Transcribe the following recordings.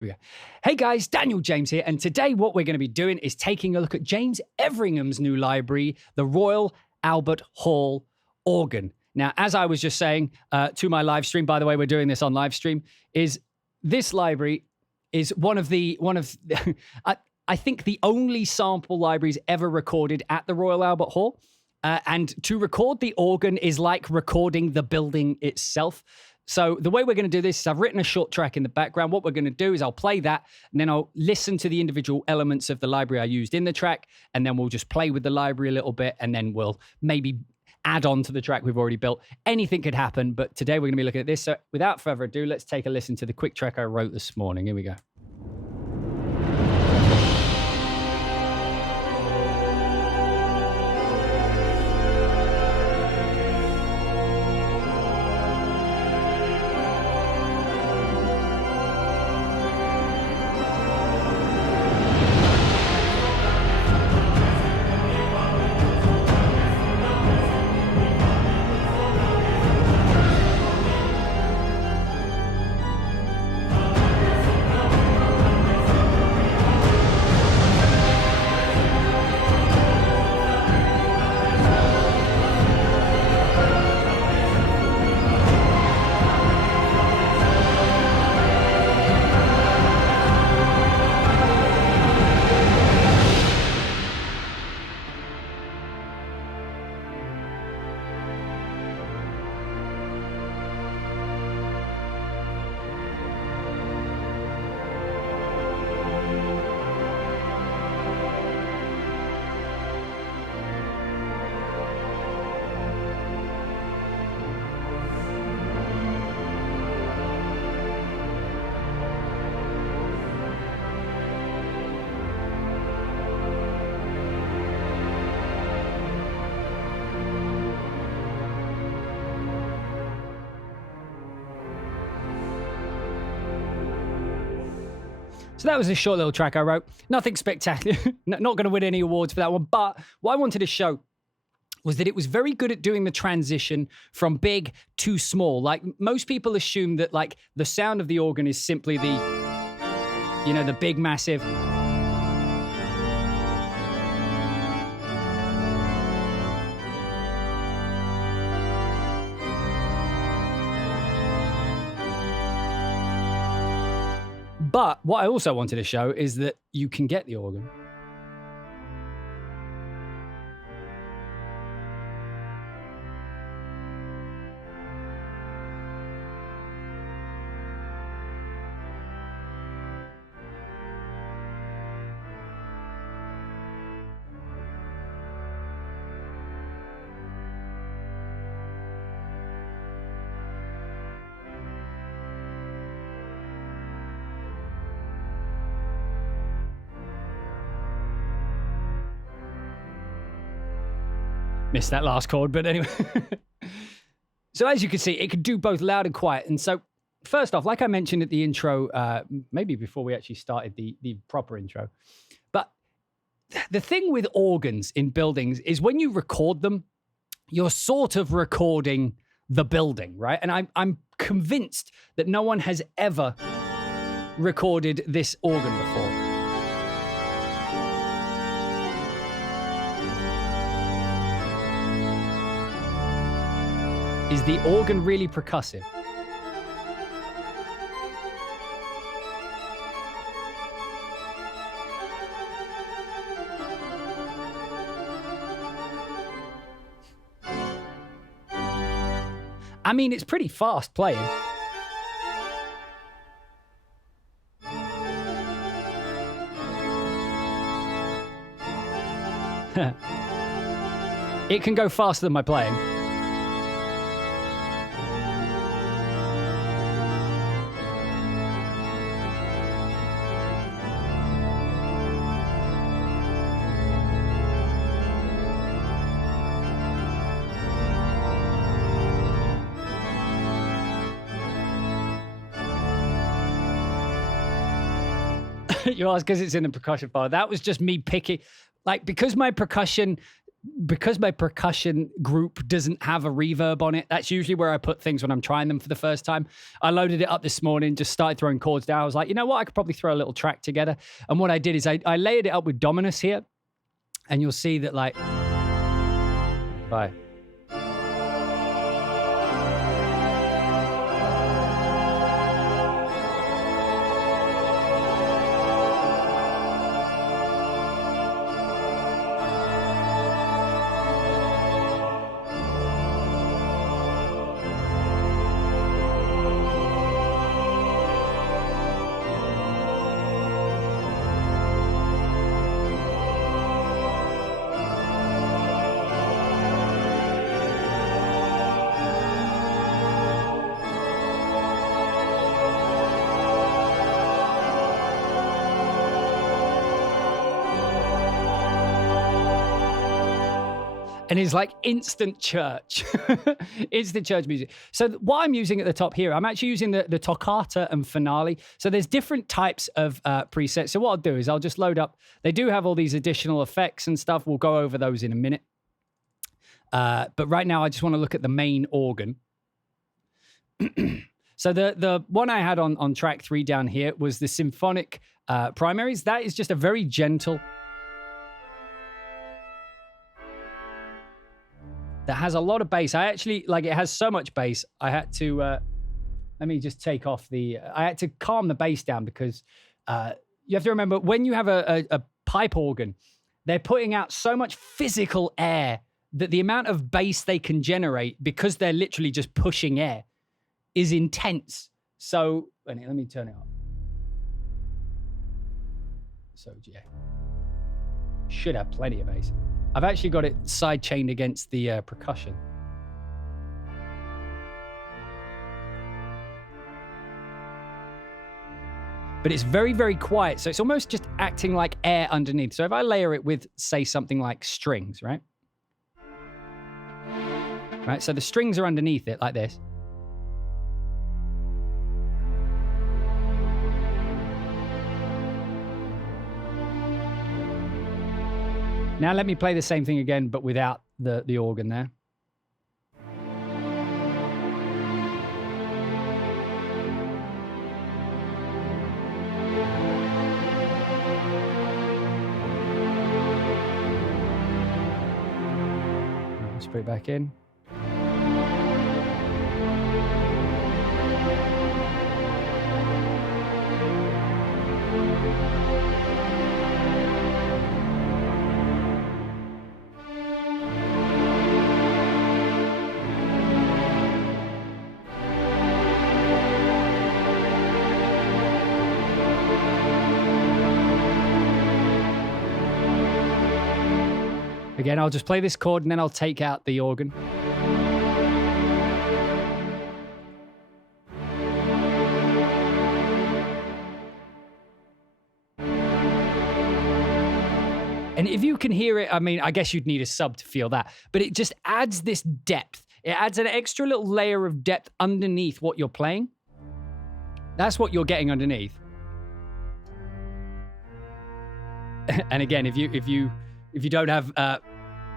We go. Hey guys, Daniel James here, and today what we're going to be doing is taking a look at James Everingham's new library, the Royal Albert Hall organ. Now, as I was just saying to my live stream, by the way, we're doing this on live stream, is this library is one of I think the only sample libraries ever recorded at the Royal Albert Hall. And to record the organ is like recording the building itself. So the way we're going to do this is I've written a short track in the background. What we're going to do is I'll play that, and then I'll listen to the individual elements of the library I used in the track, and then we'll just play with the library a little bit, and then we'll maybe add on to the track we've already built. Anything could happen, but today we're going to be looking at this. So without further ado, let's take a listen to the quick track I wrote this morning. Here we go. So that was a short little track I wrote. Nothing spectacular. Not going to win any awards for that one. But what I wanted to show was that it was very good at doing the transition from big to small. Like most people assume that like the sound of the organ is simply the big, massive. But what I also wanted to show is that you can get the organ. Missed that last chord, but anyway. So as you can see, it could do both loud and quiet. And so first off, like I mentioned at the intro, maybe before we actually started the proper intro, but the thing with organs in buildings is when you record them, you're sort of recording the building, right? And I'm convinced that no one has ever recorded this organ before. Is the organ really percussive? I mean, it's pretty fast playing. It can go faster than my playing. You ask because it's in the percussion file. That was just me picking, like, because my percussion because my percussion group doesn't have a reverb on it, that's usually where I put things when I'm trying them for the first time. I loaded it up this morning, just started throwing chords down. I was like, you know what? I could probably throw a little track together. And what I did is I layered it up with Dominus here. And you'll see that, like, bye. And it's like instant church, instant church music. So what I'm using at the top here, I'm actually using the toccata and finale. So there's different types of presets. So what I'll do is I'll just load up. They do have all these additional effects and stuff. We'll go over those in a minute. But right now, I just want to look at the main organ. So the one I had on track 3 down here was the symphonic primaries. That is just a very gentle, that has a lot of bass. I actually, like, it has so much bass, I had to, let me just take off I had to calm the bass down because you have to remember, when you have a pipe organ, they're putting out so much physical air that the amount of bass they can generate, because they're literally just pushing air, is intense. So, let me turn it on. So, yeah. Should have plenty of bass. I've actually got it side chained against the percussion. But it's very, very quiet. So it's almost just acting like air underneath. So if I layer it with, say, something like strings, right? Right, so the strings are underneath it like this. Now let me play the same thing again, but without the organ there. Let's put it back in. Again, I'll just play this chord and then I'll take out the organ. And if you can hear it, I mean, I guess you'd need a sub to feel that, but it just adds this depth. It adds an extra little layer of depth underneath what you're playing. That's what you're getting underneath. And again, if you don't have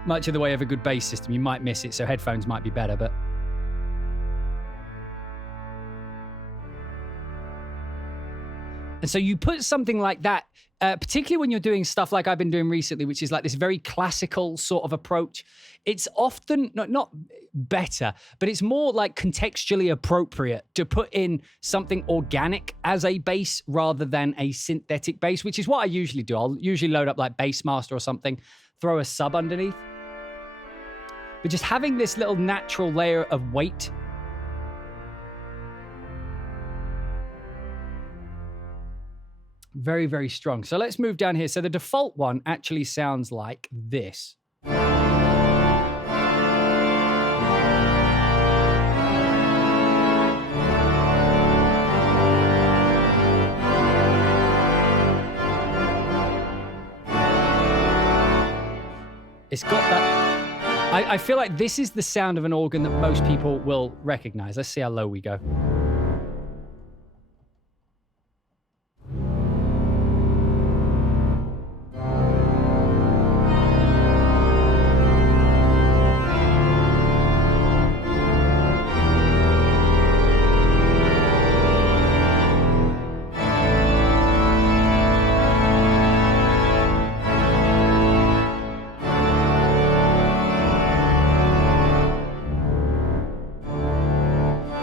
much of the way of a good bass system, you might miss it, so headphones might be better, but... And so you put something like that, particularly when you're doing stuff like I've been doing recently, which is like this very classical sort of approach. It's often not better, but it's more like contextually appropriate to put in something organic as a bass rather than a synthetic bass, which is what I usually do. I'll usually load up like Bassmaster or something, throw a sub underneath. But just having this little natural layer of weight. Very, very strong. So let's move down here. So the default one actually sounds like this. It's got that. I feel like this is the sound of an organ that most people will recognize. Let's see how low we go.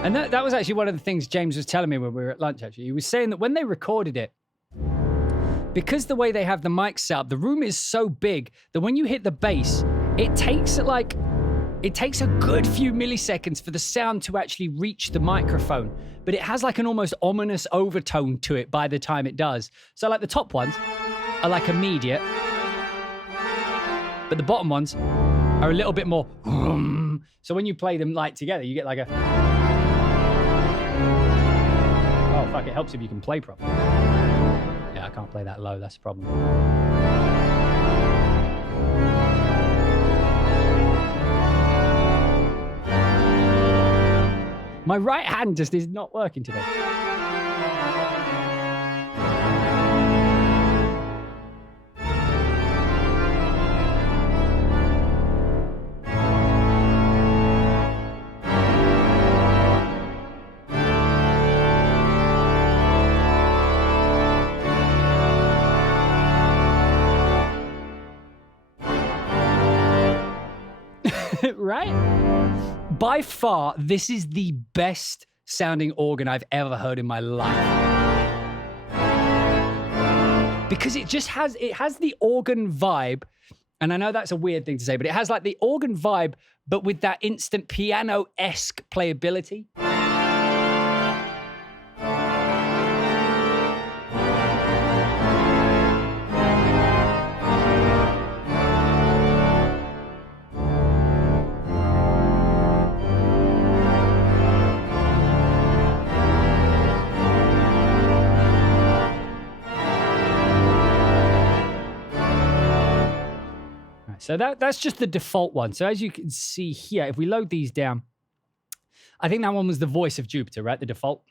And that was actually one of the things James was telling me when we were at lunch, actually. He was saying that when they recorded it, because the way they have the mic set up, the room is so big that when you hit the bass, it takes a good few milliseconds for the sound to actually reach the microphone. But it has like an almost ominous overtone to it by the time it does. So like the top ones are like immediate, but the bottom ones are a little bit more. So when you play them like together, you get like a. Oh fuck! It helps if you can play properly. Yeah, I can't play that low. That's the problem. My right hand just is not working today. Right? By far, this is the best sounding organ I've ever heard in my life. Because it has the organ vibe. And I know that's a weird thing to say, but it has like the organ vibe, but with that instant piano-esque playability. So that's just the default one. So as you can see here, if we load these down, I think that one was the voice of Jupiter, right? The default.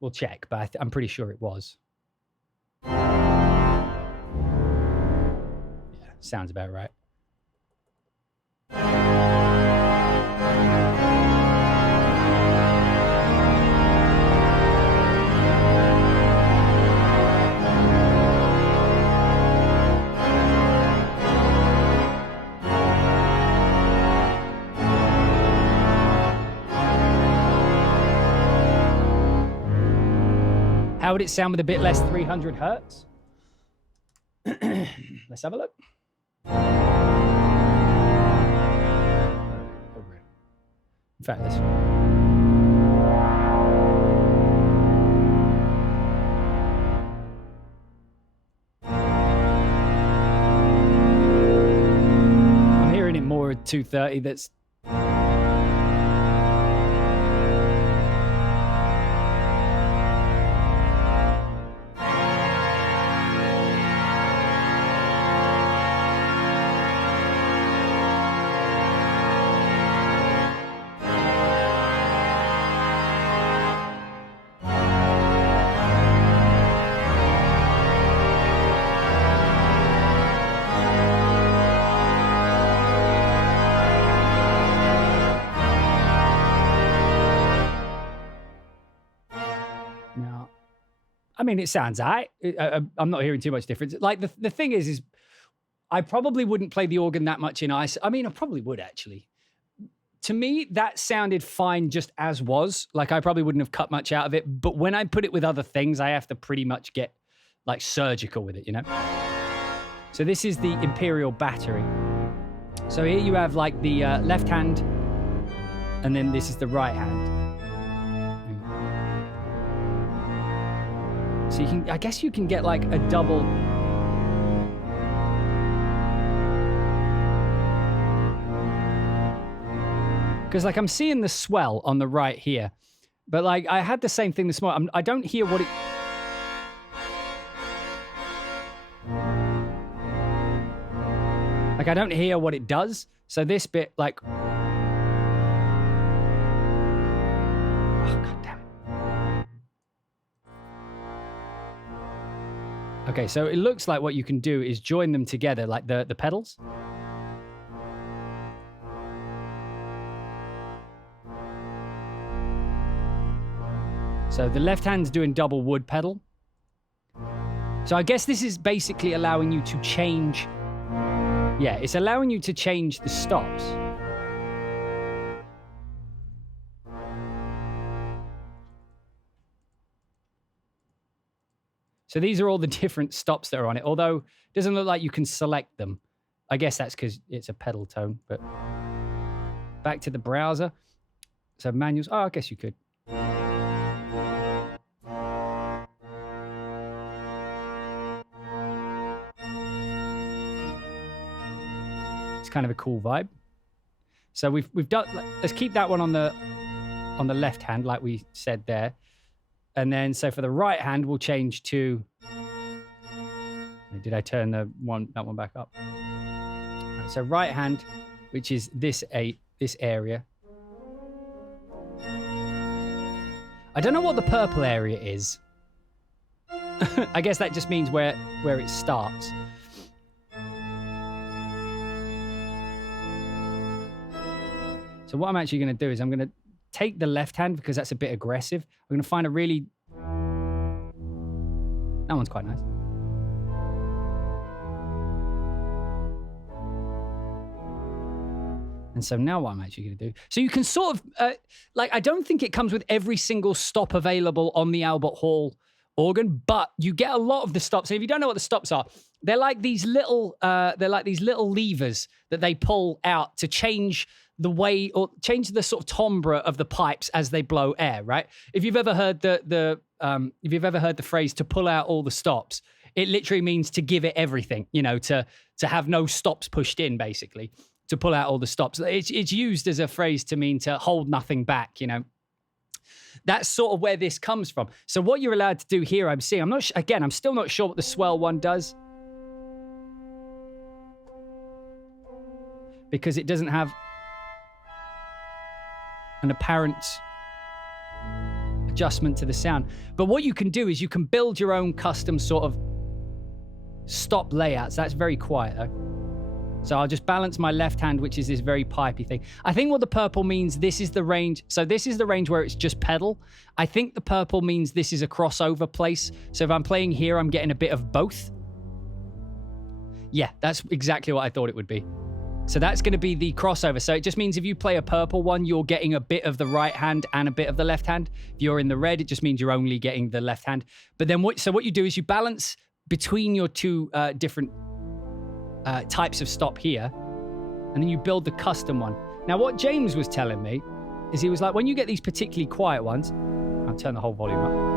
We'll check, but I'm pretty sure it was. Yeah, sounds about right. How would it sound with a bit less 300 hertz? Let's have a look. In fact, let's... I'm hearing it more at 230. That's... I mean, it sounds all right. I'm not hearing too much difference. Like, the thing is I probably wouldn't play the organ that much in ice. I mean, I probably would, actually. To me, that sounded fine just as was. Like, I probably wouldn't have cut much out of it. But when I put it with other things, I have to pretty much get, like, surgical with it, you know? So this is the Imperial battery. So here you have, like, the left hand, and then this is the right hand. So you can, I guess you can get like a double. Because like I'm seeing the swell on the right here, but like I had the same thing this morning. I don't hear what it. Like I don't hear what it does. So this bit like. Oh, God damn it. Okay, so it looks like what you can do is join them together, like the pedals. So the left hand's doing double wood pedal. So I guess this is basically allowing you to change. Yeah, it's allowing you to change the stops. So these are all the different stops that are on it, although it doesn't look like you can select them. I guess that's because it's a pedal tone, but back to the browser. So manuals, oh, I guess you could. It's kind of a cool vibe. So we've done, let's keep that one on the left hand, like we said there. And then, so for the right hand, we'll change to, did I turn that one back up? Right, so right hand, which is this area. I don't know what the purple area is. I guess that just means where it starts. So what I'm actually going to do is I'm going to take the left hand because that's a bit aggressive. I'm going to find a really... That one's quite nice. And so now what I'm actually going to do... So you can sort of... I don't think it comes with every single stop available on the Albert Hall organ, but you get a lot of the stops. And if you don't know what the stops are, they're like these little levers that they pull out to change the way, or change the sort of timbre of the pipes as they blow air, right? If you've ever heard the phrase to pull out all the stops, it literally means to give it everything, to have no stops pushed in, basically, to pull out all the stops. It's used as a phrase to mean to hold nothing back, That's sort of where this comes from. So what you're allowed to do here, I'm seeing, I'm still not sure what the swell one does, because it doesn't have an apparent adjustment to the sound. But what you can do is you can build your own custom sort of stop layouts. That's very quiet though. So I'll just balance my left hand, which is this very pipey thing. I think what the purple means, this is the range. So this is the range where it's just pedal. I think the purple means this is a crossover place. So if I'm playing here, I'm getting a bit of both. Yeah, that's exactly what I thought it would be. So that's going to be the crossover. So it just means if you play a purple one, you're getting a bit of the right hand and a bit of the left hand. If you're in the red, it just means you're only getting the left hand. But then what you do is you balance between your two different types of stop here, and then you build the custom one. Now, what James was telling me is he was like, when you get these particularly quiet ones, I'll turn the whole volume up.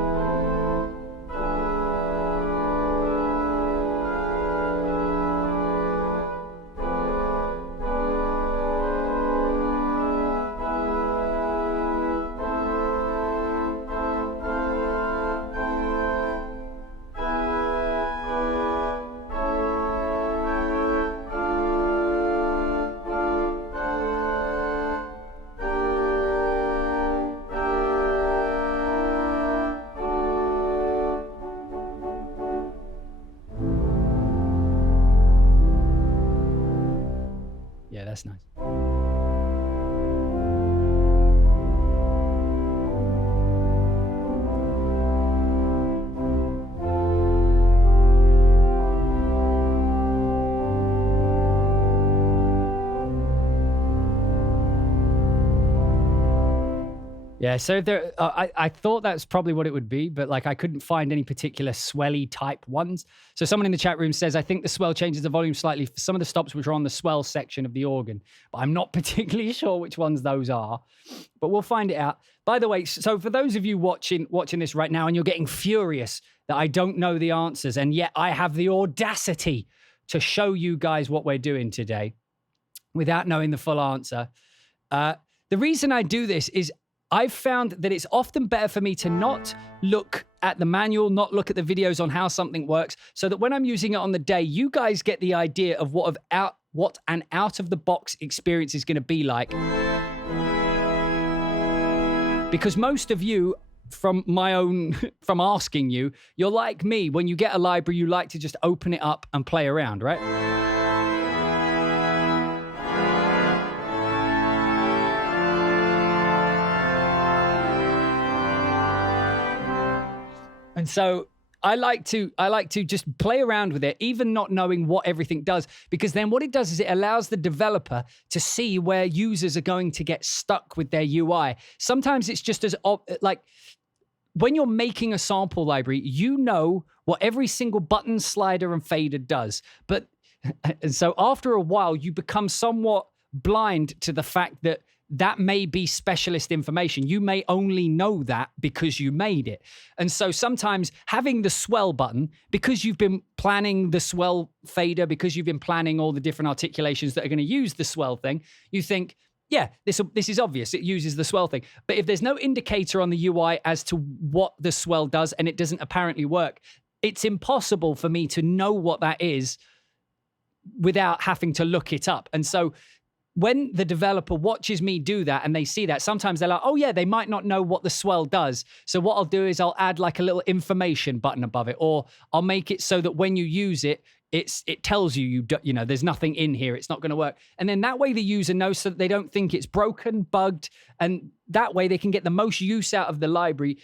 Yeah, that's nice. Yeah, so there, I thought that's probably what it would be, but I couldn't find any particular swelly type ones. So someone in the chat room says, I think the swell changes the volume slightly for some of the stops which are on the swell section of the organ, but I'm not particularly sure which ones those are, but we'll find it out. By the way, so for those of you watching this right now and you're getting furious that I don't know the answers, and yet I have the audacity to show you guys what we're doing today without knowing the full answer. The reason I do this is I've found that it's often better for me to not look at the manual, not look at the videos on how something works, so that when I'm using it on the day, you guys get the idea of what an out-of-the-box experience is going to be like. Because most of you, from asking you, you're like me. When you get a library, you like to just open it up and play around, right? And so I like to just play around with it, even not knowing what everything does, because then what it does is it allows the developer to see where users are going to get stuck with their UI. Sometimes it's just as when you're making a sample library, you know what every single button, slider, and fader does. And so after a while, you become somewhat blind to the fact that that may be specialist information. You may only know that because you made it. And so sometimes having the swell button, because you've been planning the swell fader, because you've been planning all the different articulations that are going to use the swell thing, you think, yeah, this is obvious. It uses the swell thing. But if there's no indicator on the UI as to what the swell does and it doesn't apparently work, it's impossible for me to know what that is without having to look it up. And so when the developer watches me do that and they see that, sometimes they're like, oh yeah, they might not know what the swell does. So what I'll do is I'll add like a little information button above it, or I'll make it so that when you use it, it tells you, there's nothing in here. It's not going to work. And then that way the user knows, so that they don't think it's broken, bugged. And that way they can get the most use out of the library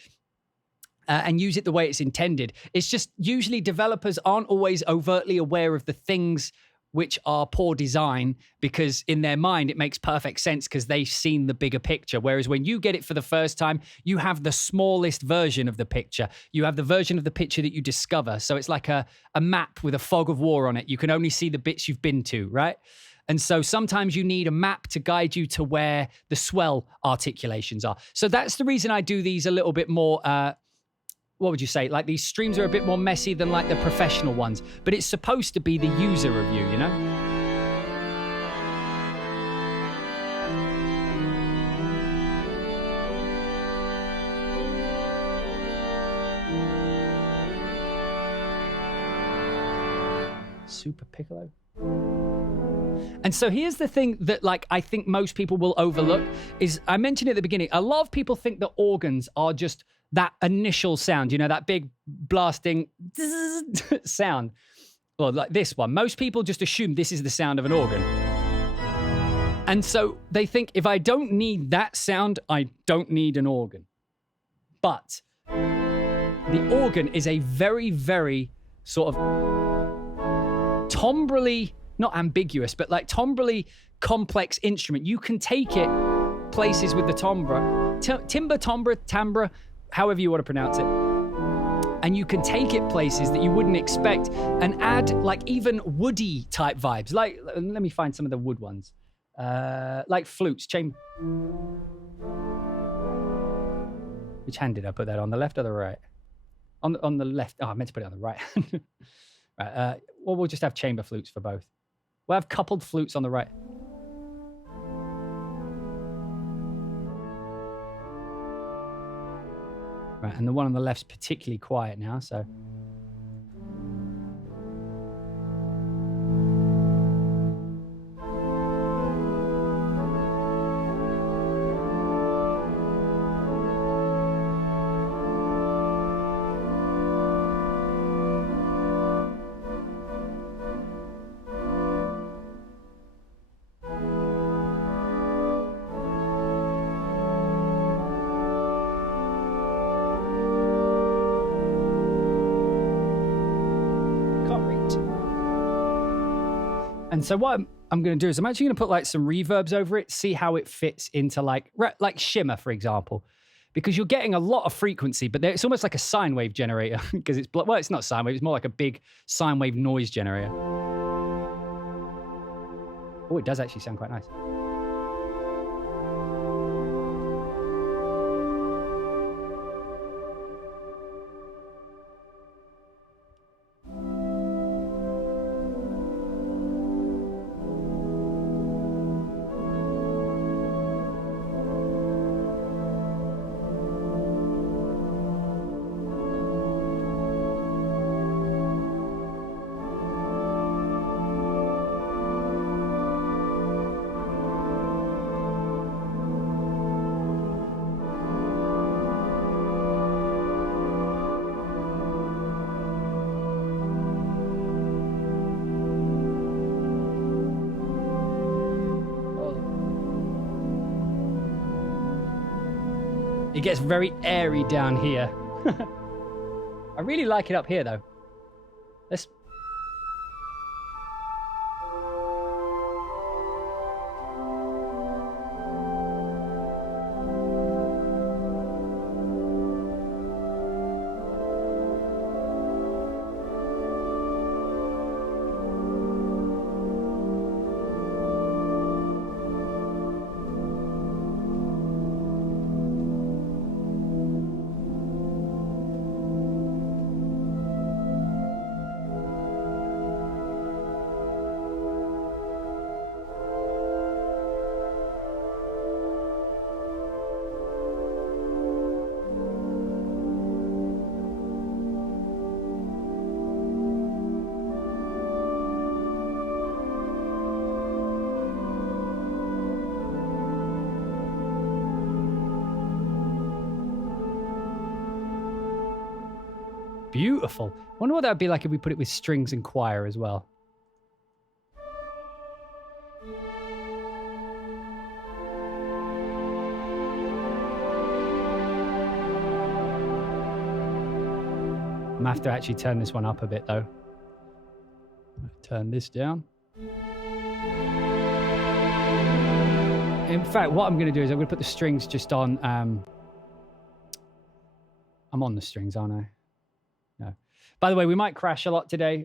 and use it the way it's intended. It's just usually developers aren't always overtly aware of the things which are poor design, because in their mind, it makes perfect sense because they've seen the bigger picture. Whereas when you get it for the first time, you have the smallest version of the picture. You have the version of the picture that you discover. So it's like a map with a fog of war on it. You can only see the bits you've been to, right? And so sometimes you need a map to guide you to where the swell articulations are. So that's the reason I do these a little bit more, what would you say? Like these streams are a bit more messy than like the professional ones, but it's supposed to be the user review, you know? Super Piccolo. And so here's the thing that like I think most people will overlook is, I mentioned at the beginning, a lot of people think that organs are just that initial sound, that big blasting sound. Well, like this one. Most people just assume this is the sound of an organ. And so they think if I don't need that sound, I don't need an organ. But the organ is a very, very sort of timbrally, not ambiguous, but like timbrally complex instrument. You can take it places with the timbre, however you want to pronounce it. And you can take it places that you wouldn't expect and add like even woody type vibes. Like, let me find some of the wood ones. Like flutes, chamber. Which hand did I put that on? The left or the right? On the left. Oh, I meant to put it on the right. Right. Well, we'll just have chamber flutes for both. We'll have coupled flutes on the right. Right, and the one on the left's particularly quiet now, so. And so what I'm going to do is I'm actually going to put like some reverbs over it, see how it fits into like shimmer, for example, because you're getting a lot of frequency, but it's almost like a sine wave generator because it's not sine wave, it's more like a big sine wave noise generator. Oh, it does actually sound quite nice. It gets very airy down here. I really like it up here, though. Let's... Beautiful. Wonder what that would be like if we put it with strings and choir as well. I'm gonna have to actually turn this one up a bit though. Turn this down. In fact, what I'm going to do is I'm going to put the strings just on. I'm on the strings, aren't I? No. By the way, we might crash a lot today.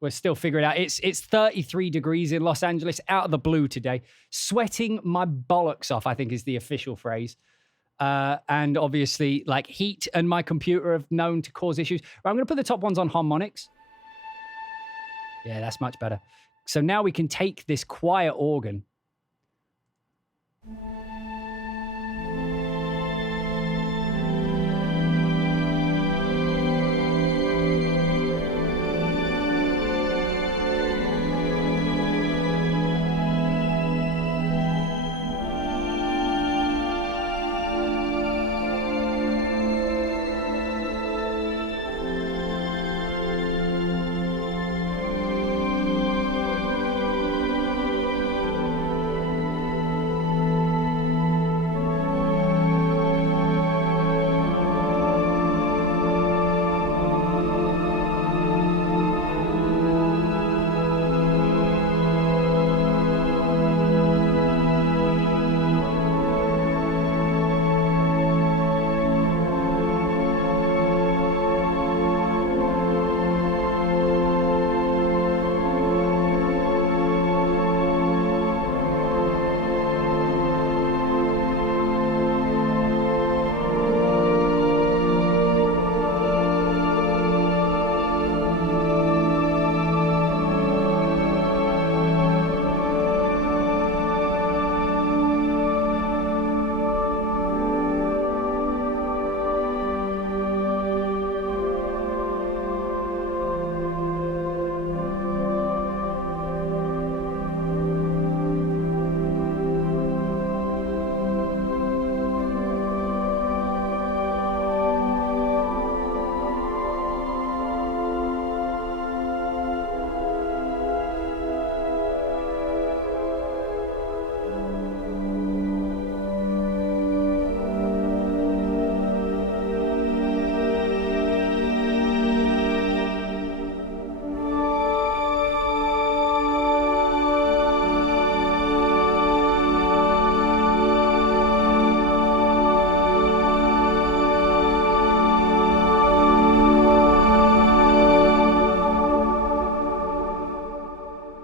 We're still figuring it out. It's 33 degrees in Los Angeles, out of the blue today. Sweating my bollocks off, I think is the official phrase. And obviously, like heat and my computer have known to cause issues. Right, I'm going to put the top ones on harmonics. Yeah, that's much better. So now we can take this choir organ.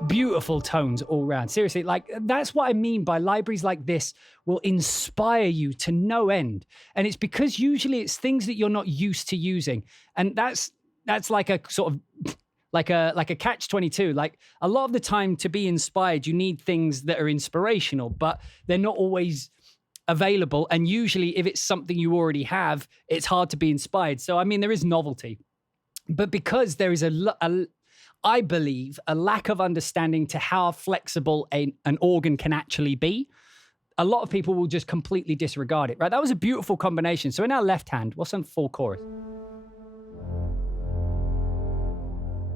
Beautiful tones all round. Seriously, like that's what I mean by libraries like this will inspire you to no end. And it's because usually it's things that you're not used to using. And that's like a sort of like a catch-22. Like a lot of the time to be inspired, you need things that are inspirational, but they're not always available. And usually if it's something you already have, it's hard to be inspired. So, I mean, there is novelty. But because there is I believe, a lack of understanding to how flexible an organ can actually be, a lot of people will just completely disregard it, right? That was a beautiful combination. So in our left hand, what's on full chorus?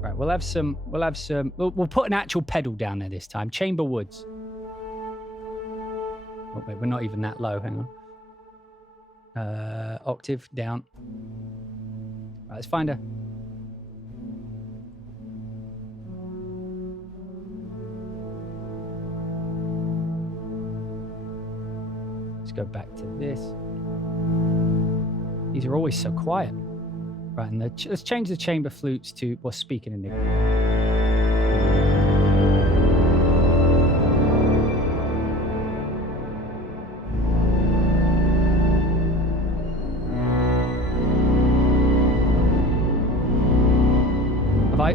Right, we'll put an actual pedal down there this time. Chamber Woods. Oh, wait, we're not even that low, hang on. Octave down. Right, let's find a... Let's go back to this. These are always so quiet. Right, and let's change the chamber flutes to what's speaking in there.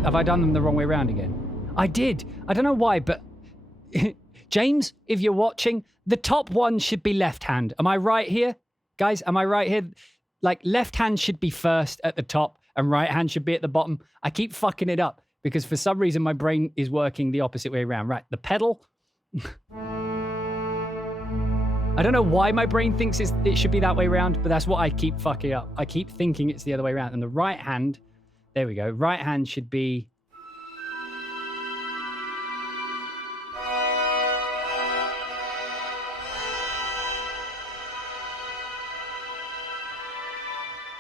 Have I done them the wrong way around again? I did. I don't know why, but James, if you're watching, the top one should be left hand. Am I right here? Guys, am I right here? Like left hand should be first at the top and right hand should be at the bottom. I keep fucking it up because for some reason my brain is working the opposite way around. Right, the pedal. I don't know why my brain thinks it should be that way around, but that's what I keep fucking up. I keep thinking it's the other way around. And the right hand There we go. Right hand should be...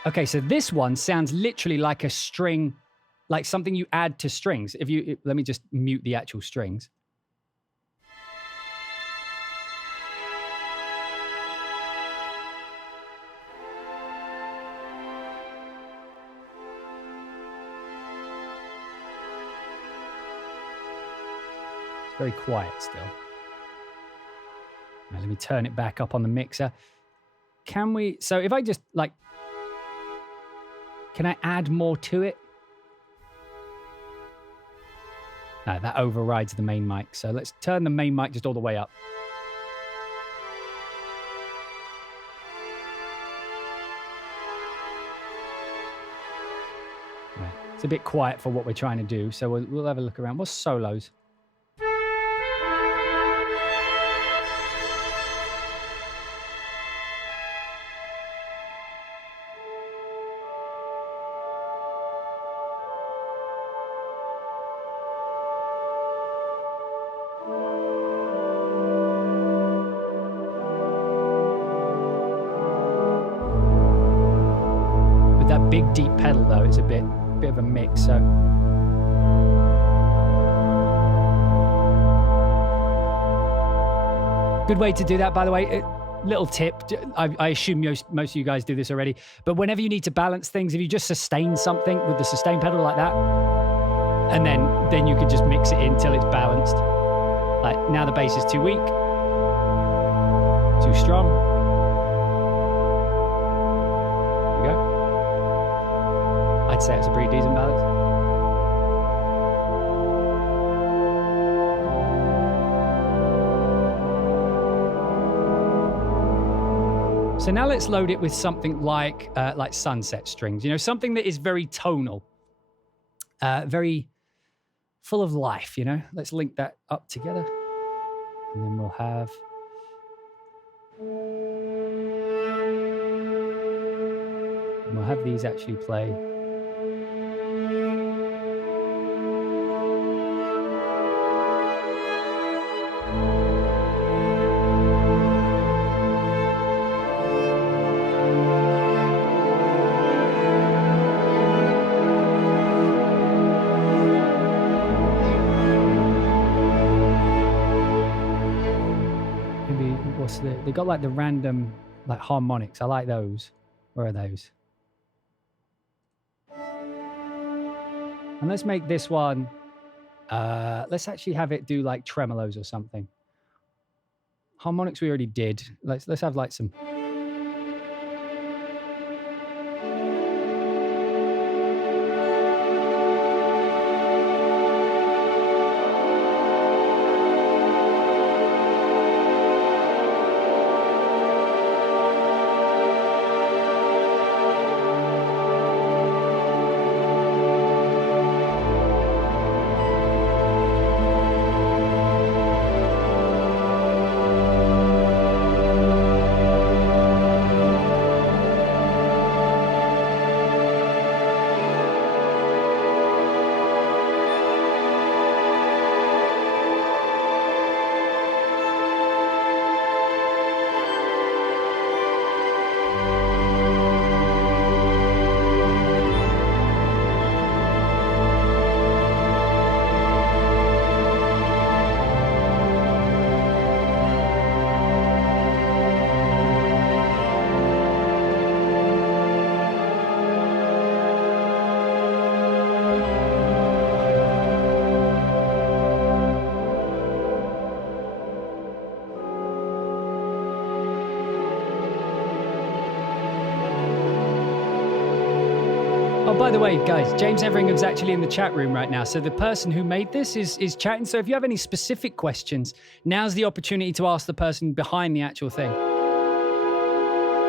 Okay, so this one sounds literally like a string, like something you add to strings. Let me just mute the actual strings. It's very quiet still. Now, let me turn it back up on the mixer. So if I just like, can I add more to it? No, that overrides the main mic. So let's turn the main mic just all the way up. Right. It's a bit quiet for what we're trying to do. So we'll have a look around. What's solos? Big deep pedal though, it's a bit of a mix. So good way to do that, by the way. Little tip, I assume most of you guys do this already, but whenever you need to balance things, if you just sustain something with the sustain pedal like that, and then you can just mix it in till it's balanced. Like now the bass is too weak, too strong. There we go. I'd say it's a pretty decent balance. So now let's load it with something like sunset strings, something that is very tonal, very full of life, Let's link that up together. And then we'll have... these actually play... They got like the random like harmonics. I like those. Where are those? And let's make this one. Let's actually have it do like tremolos or something. Harmonics we already did. Let's have like some. Oh, by the way, guys, James Everingham's actually in the chat room right now. So the person who made this is chatting. So if you have any specific questions, now's the opportunity to ask the person behind the actual thing.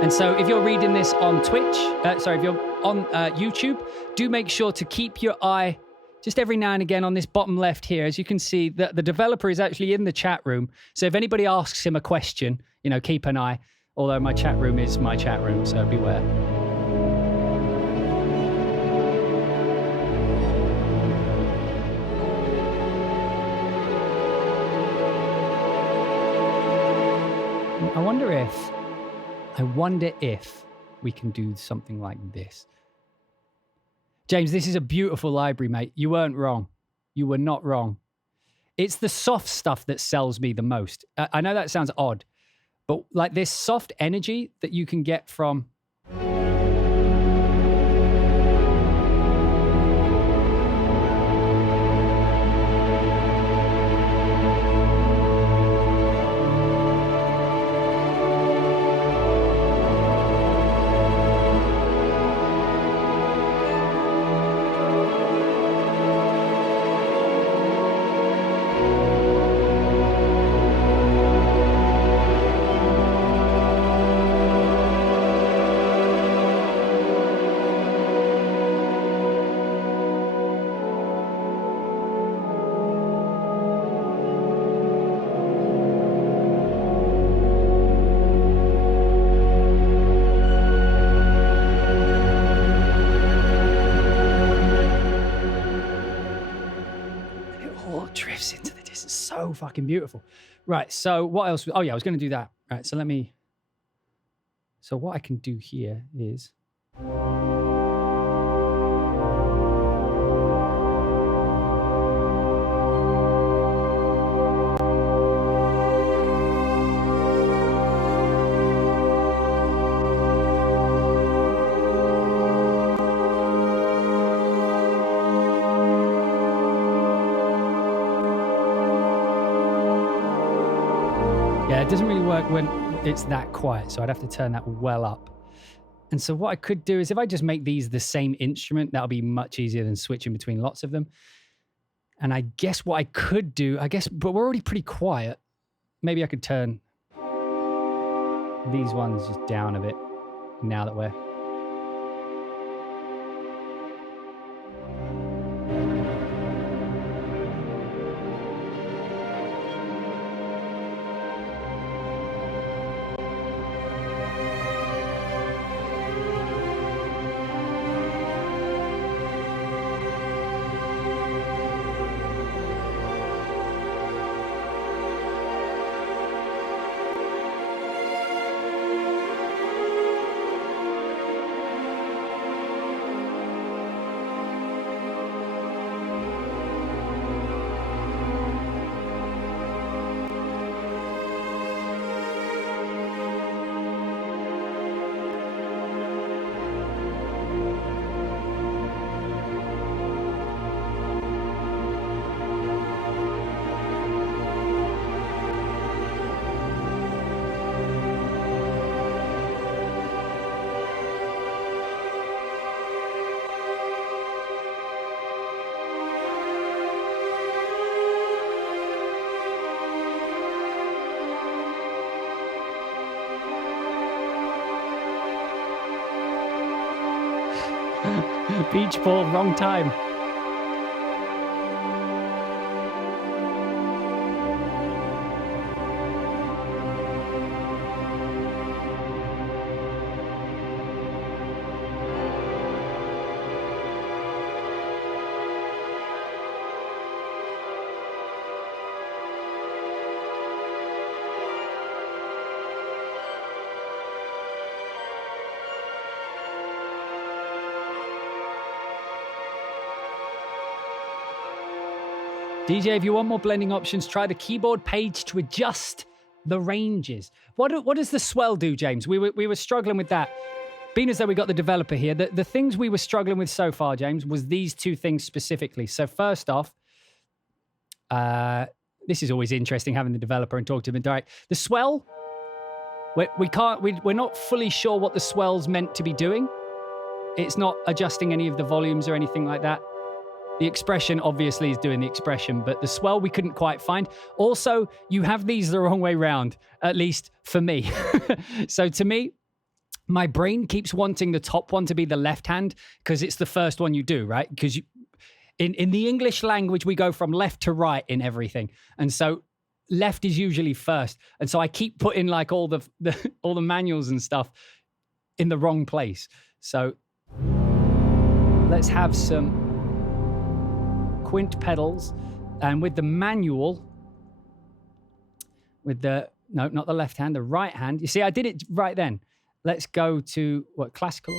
And so if you're reading this on Twitch, if you're on YouTube, do make sure to keep your eye just every now and again on this bottom left here. As you can see, the developer is actually in the chat room. So if anybody asks him a question, keep an eye. Although my chat room is my chat room, so beware. I wonder if we can do something like this. James, this is a beautiful library, mate. You weren't wrong. You were not wrong. It's the soft stuff that sells me the most. I know that sounds odd, but like this soft energy that you can get from... So fucking beautiful. Right, so what else? Oh yeah, I was going to do that. Right, so so what I can do here is... Yeah, it doesn't really work when it's that quiet, so I'd have to turn that well up. And so what I could do is if I just make these the same instrument, that'll be much easier than switching between lots of them. And I guess what I could do, but we're already pretty quiet. Maybe I could turn these ones just down a bit now that we're... Beach ball, wrong time. DJ, if you want more blending options, try the keyboard page to adjust the ranges. What does the swell do, James? We were struggling with that. Being as though we got the developer here, the things we were struggling with so far, James, was these two things specifically. So first off, this is always interesting having the developer and talk to them direct. The swell, we're not fully sure what the swell's meant to be doing. It's not adjusting any of the volumes or anything like that. The expression obviously is doing the expression, but the swell we couldn't quite find. Also, you have these the wrong way round, at least for me. So to me, my brain keeps wanting the top one to be the left hand because it's the first one you do, right? Because in the English language, we go from left to right in everything. And so left is usually first. And so I keep putting like all the all the manuals and stuff in the wrong place. So let's have some quint pedals, and with the manual, with the No, not the left hand, the right hand. You see, I did it right then. Let's go to, what, classical?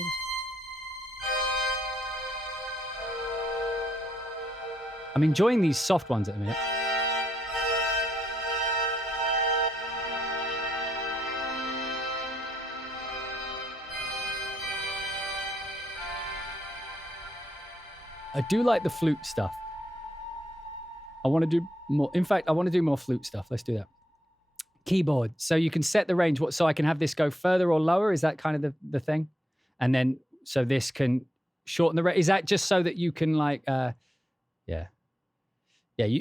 I'm enjoying these soft ones at the minute. I do like the flute stuff. I want to do more. In fact, I want to do more flute stuff. Let's do that. Keyboard. So you can set the range. So I can have this go further or lower. Is that kind of the thing? And then, so this can shorten the range. Is that just so that you can like, yeah.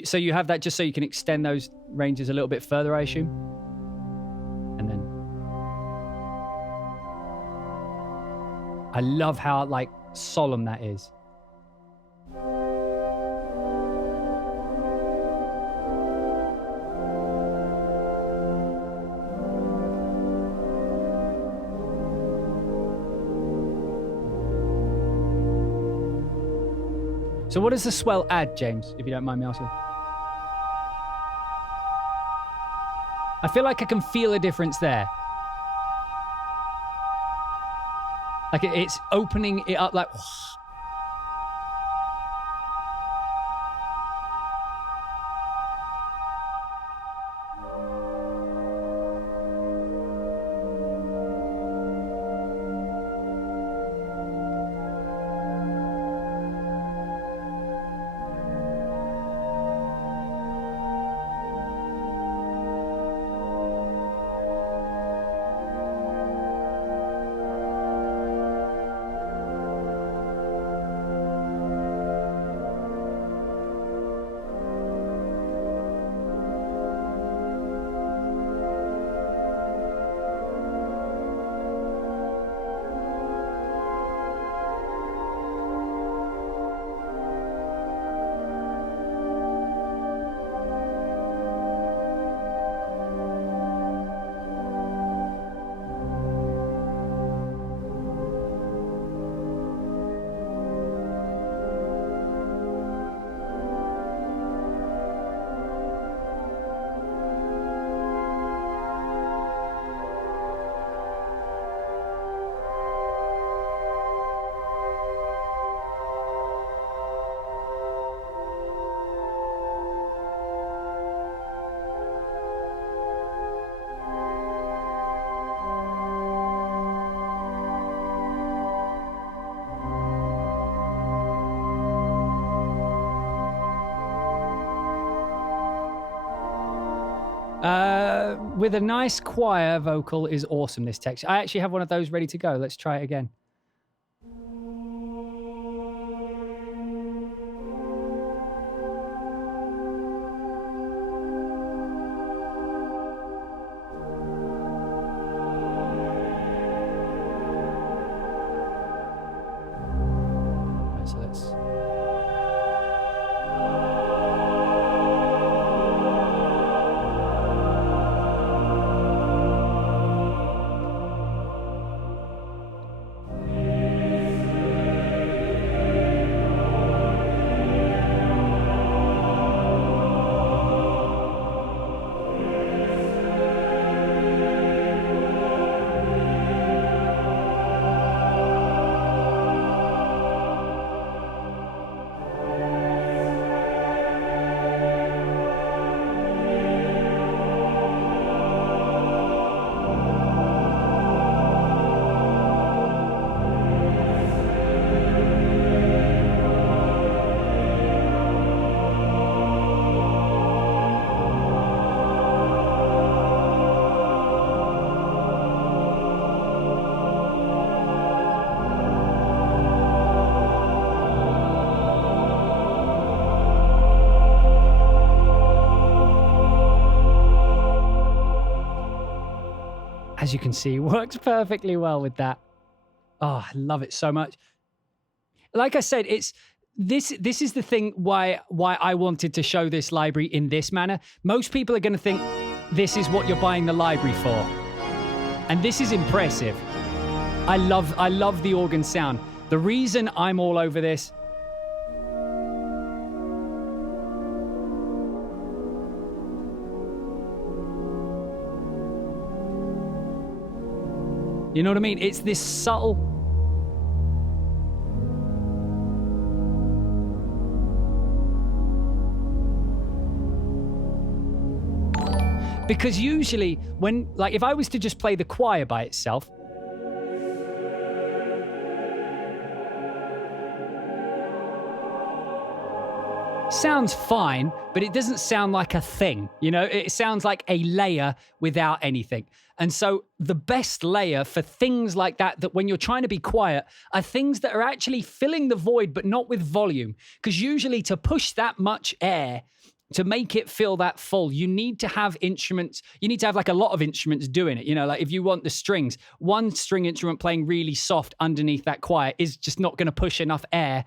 So you have that just so you can extend those ranges a little bit further, I assume? And then. I love how like solemn that is. So what does the swell add, James, if you don't mind me asking? I feel like I can feel a difference there. Like it's opening it up like... With a nice choir vocal is awesome, this text. I actually have one of those ready to go. Let's try it again. Right, so let's... As you can see, works perfectly well with that. Oh, I love it so much. Like I said, it's this is the thing why I wanted to show this library in this manner. Most people are going to think this is what you're buying the library for. And this is impressive. I love the organ sound. The reason I'm all over this You know what I mean? It's this subtle... Because usually when, like, if I was to just play the choir by itself, sounds fine, but it doesn't sound like a thing. You know, it sounds like a layer without anything. And so the best layer for things like that when you're trying to be quiet, are things that are actually filling the void, but not with volume. Because usually to push that much air, to make it feel that full, you need to have instruments. You need to have like a lot of instruments doing it. You know, like if you want the strings, one string instrument playing really soft underneath that choir is just not going to push enough air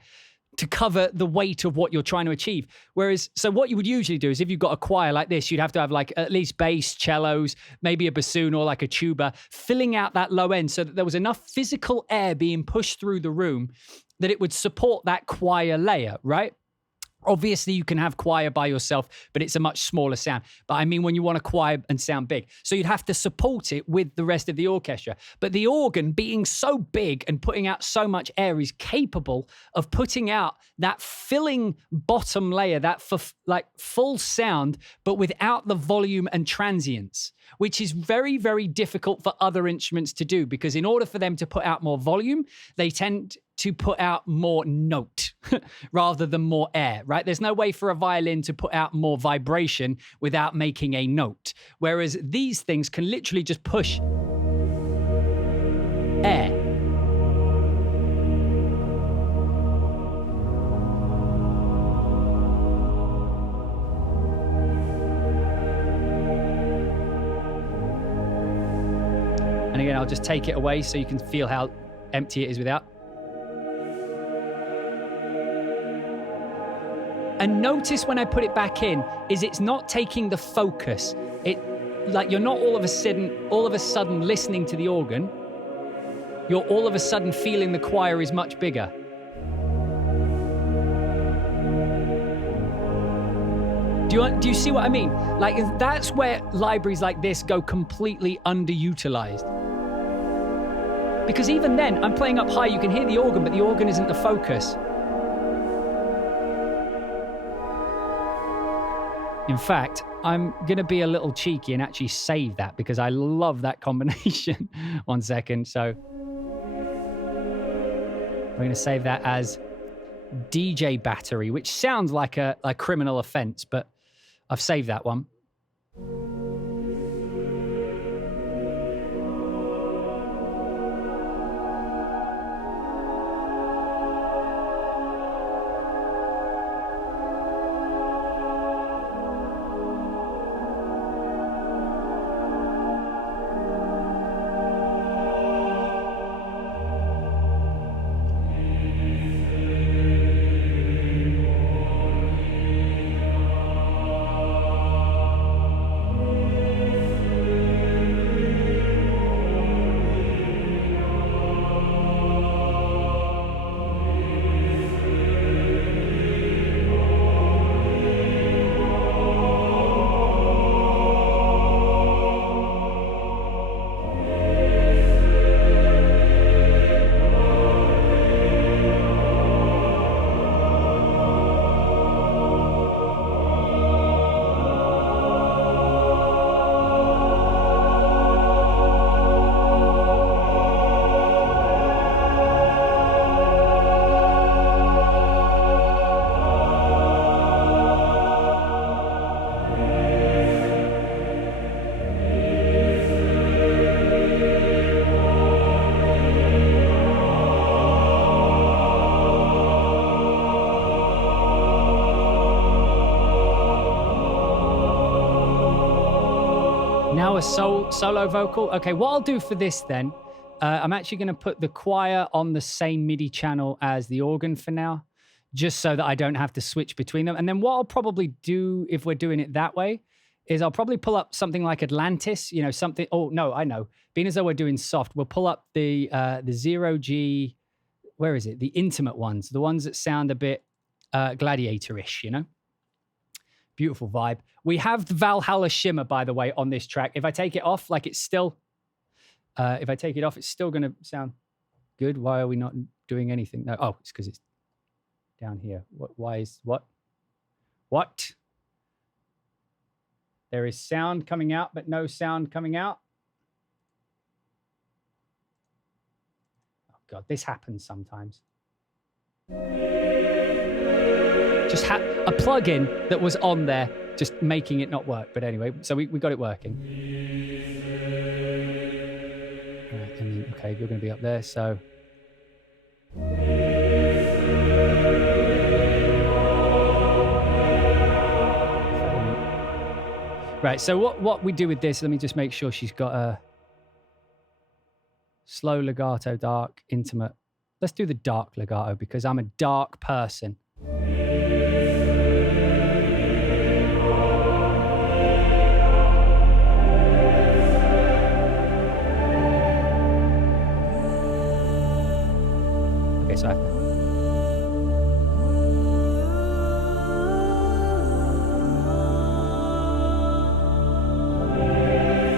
to cover the weight of what you're trying to achieve. Whereas, so what you would usually do is if you've got a choir like this, you'd have to have like at least bass, cellos, maybe a bassoon or like a tuba, filling out that low end so that there was enough physical air being pushed through the room that it would support that choir layer, right? Obviously, you can have choir by yourself, but it's a much smaller sound. But I mean, when you want a choir and sound big. So you'd have to support it with the rest of the orchestra. But the organ, being so big and putting out so much air, is capable of putting out that filling bottom layer, that full sound, but without the volume and transients, which is very, very difficult for other instruments to do. Because in order for them to put out more volume, they tend to put out more note rather than more air, right? There's no way for a violin to put out more vibration without making a note. Whereas these things can literally just push air. And again, I'll just take it away so you can feel how empty it is without. And notice when I put it back in, is it's not taking the focus. It, like, you're not all of a sudden listening to the organ. You're all of a sudden feeling the choir is much bigger. Do you see what I mean? Like, that's where libraries like this go completely underutilized. Because even then, I'm playing up high, you can hear the organ, but the organ isn't the focus. In fact, I'm going to be a little cheeky and actually save that because I love that combination. 1 second. So we're going to save that as DJ battery, which sounds like a criminal offense, but I've saved that one. Now a solo vocal. Okay, what I'll do for this then, I'm actually going to put the choir on the same MIDI channel as the organ for now, just so that I don't have to switch between them. And then what I'll probably do if we're doing it that way is I'll probably pull up something like Atlantis, you know, something. Oh, no, I know. Being as though we're doing soft, we'll pull up the 0G, where is it? The intimate ones, the ones that sound a bit gladiator-ish, you know? Beautiful vibe. We have the Valhalla Shimmer, by the way, on this track. If I take it off, like it's still If I take it off, it's still going to sound good. Why are we not doing anything? No. Oh, it's because it's down here. Why is what? What? There is sound coming out, but no sound coming out. Oh God, this happens sometimes. Just a plug-in that was on there, just making it not work. But anyway, so we got it working. Right, and then, okay, you're going to be up there, so. Right, so what we do with this, let me just make sure she's got a slow legato, dark, intimate. Let's do the dark legato because I'm a dark person. Okay, so I have to...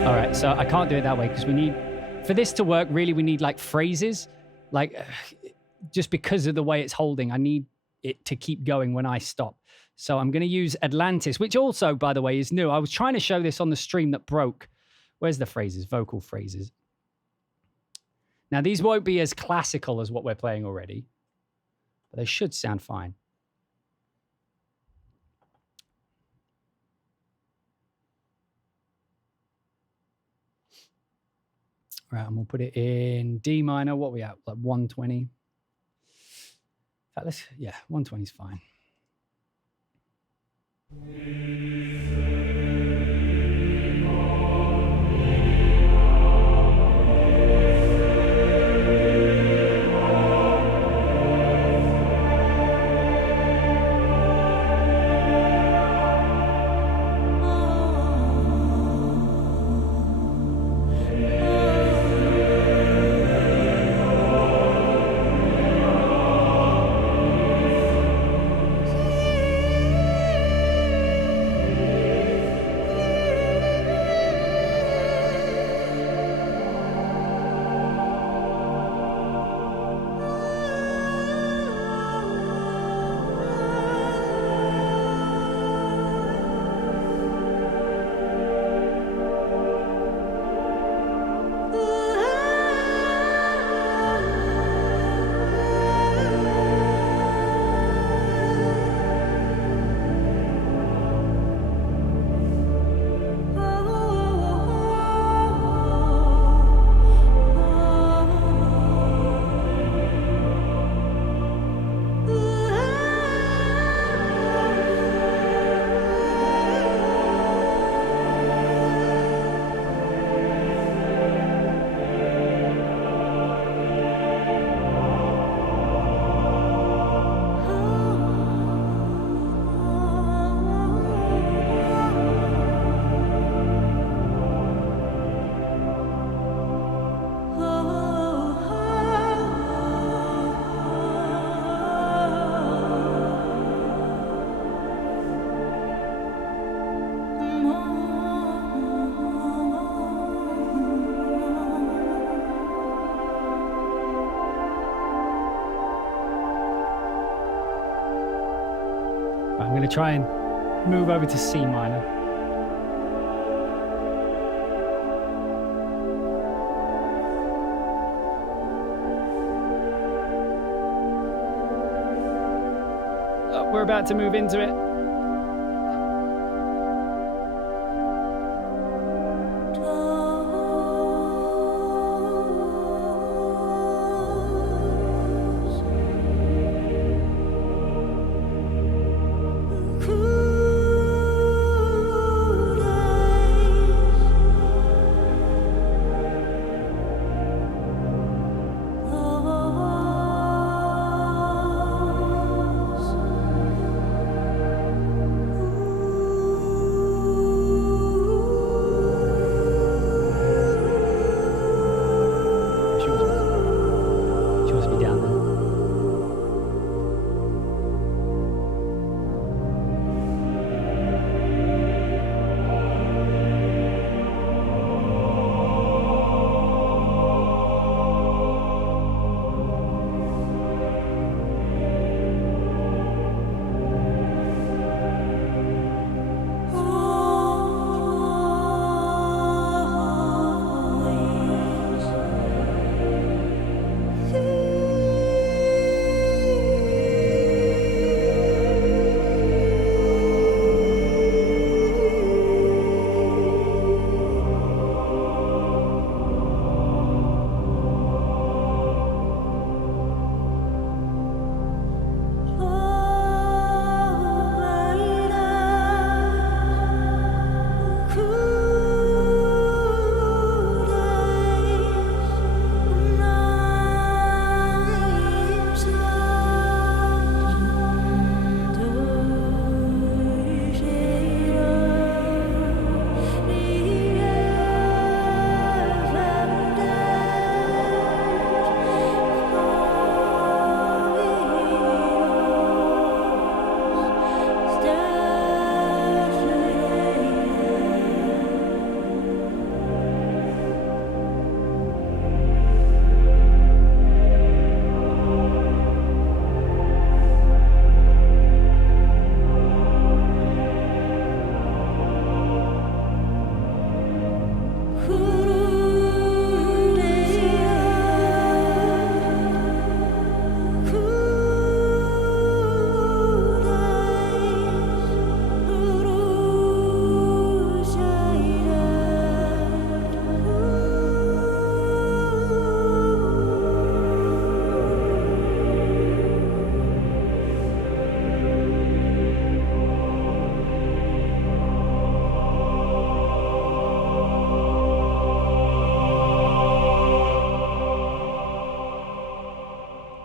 All right, so I can't do it that way because we need, for this to work, really, we need like phrases, like just because of the way it's holding, I need it to keep going when I stop. So I'm going to use Atlantis, which also, by the way, is new. I was trying to show this on the stream that broke. Where's the phrases? Vocal phrases. Now, these won't be as classical as what we're playing already, but they should sound fine. Right, and we'll put it in D minor. What are we at? Like 120. In fact, let's, yeah, 120 is fine. I'm going to try and move over to C minor. Oh, we're about to move into it.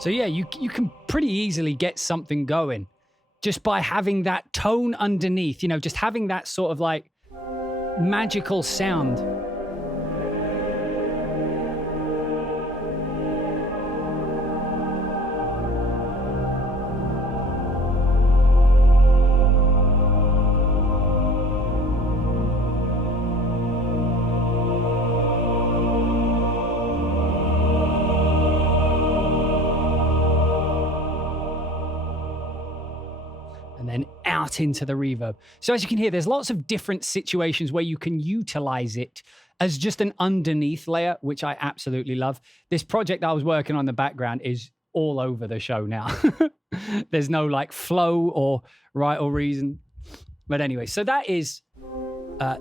So yeah, you can pretty easily get something going just by having that tone underneath, you know, just having that sort of like magical sound. And then out into the reverb. So as you can hear, there's lots of different situations where you can utilize it as just an underneath layer, which I absolutely love. This project I was working on in the background is all over the show now. There's no like flow or right or reason. But anyway, so that is the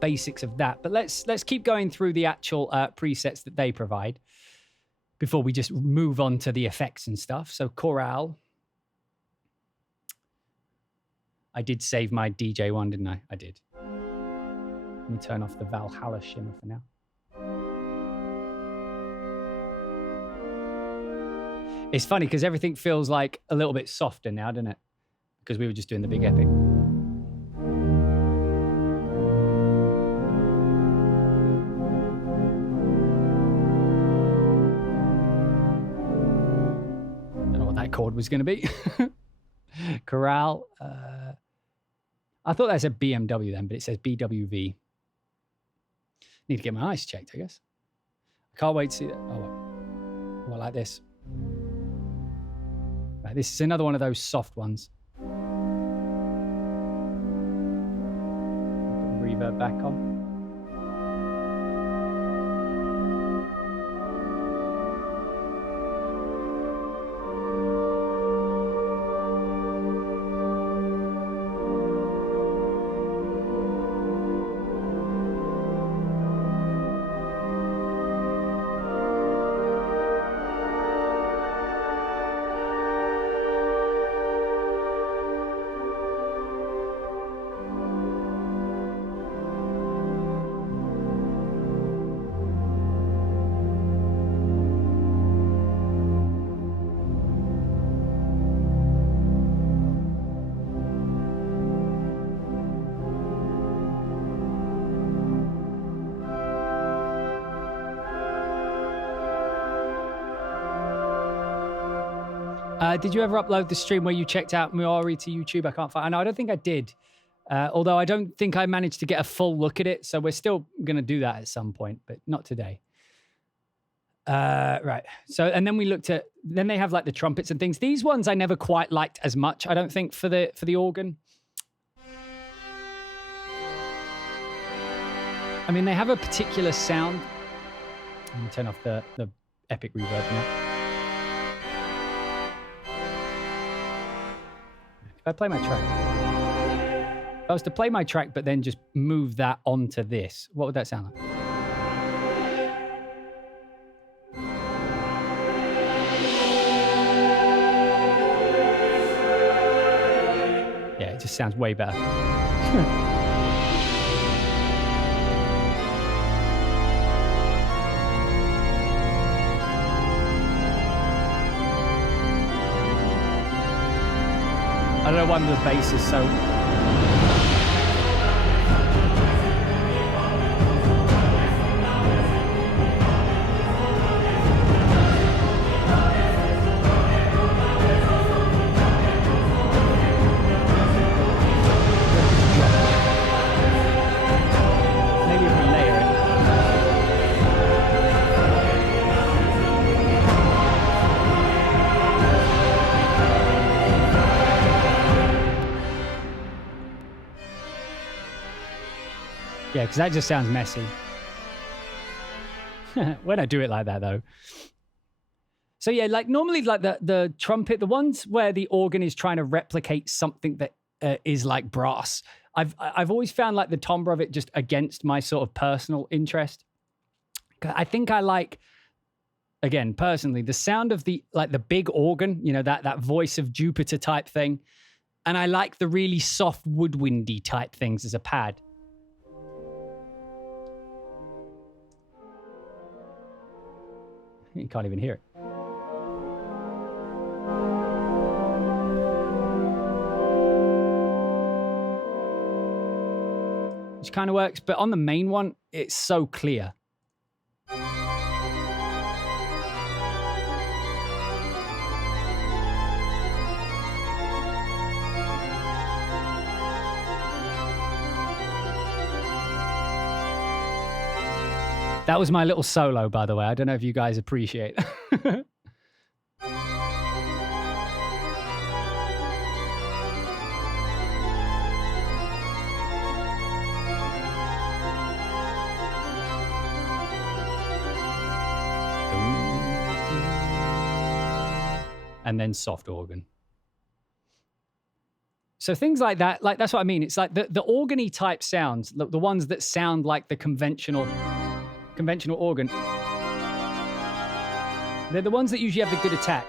basics of that. But let's keep going through the actual presets that they provide before we just move on to the effects and stuff. So chorale. I did save my DJ one, didn't I? I did. Let me turn off the Valhalla shimmer for now. It's funny because everything feels like a little bit softer now, doesn't it? Because we were just doing the big epic. Don't know what that chord was going to be. Chorale. I thought that said BMW then, but it says BWV. Need to get my eyes checked, I guess. I can't wait to see that. Oh, well, like this. Right, this is another one of those soft ones. Put the reverb back on. Did you ever upload the stream where you checked out Miori to YouTube? I can't find. No, I don't think I did. Although I don't think I managed to get a full look at it. So we're still going to do that at some point, but not today. Right. So, and then we looked at, then they have like the trumpets and things. These ones I never quite liked as much, I don't think, for the organ. I mean, they have a particular sound. Let me turn off the epic reverb now. If I play my track, if I was to play my track, but then just move that onto this, what would that sound like? Yeah, it just sounds way better. I don't know why the bass is so... Maybe if we layer it. Yeah, because that just sounds messy. When I do it like that, though. So yeah, like normally, like the trumpet, the ones where the organ is trying to replicate something that is like brass. I've always found like the timbre of it just against my sort of personal interest. I think I like, again, personally, the sound of the big organ, you know, that voice of Jupiter type thing. And I like the really soft woodwindy type things as a pad. You can't even hear it. which kind of works. But on the main one, it's so clear. That was my little solo, by the way. I don't know if you guys appreciate it. And then soft organ. So things like that, like that's what I mean. It's like the organ-y type sounds, the ones that sound like the conventional organ. They're the ones that usually have the good attack.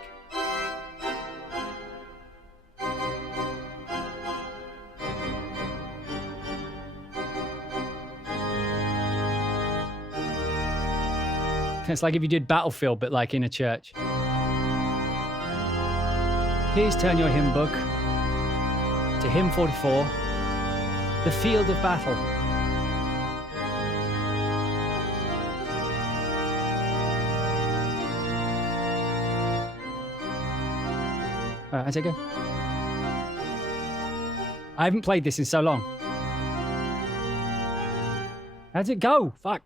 It's like if you did Battlefield, but like in a church. Please turn your hymn book to hymn 44, The Field of Battle. All right, how's it go? I haven't played this in so long. How's it go? Fuck.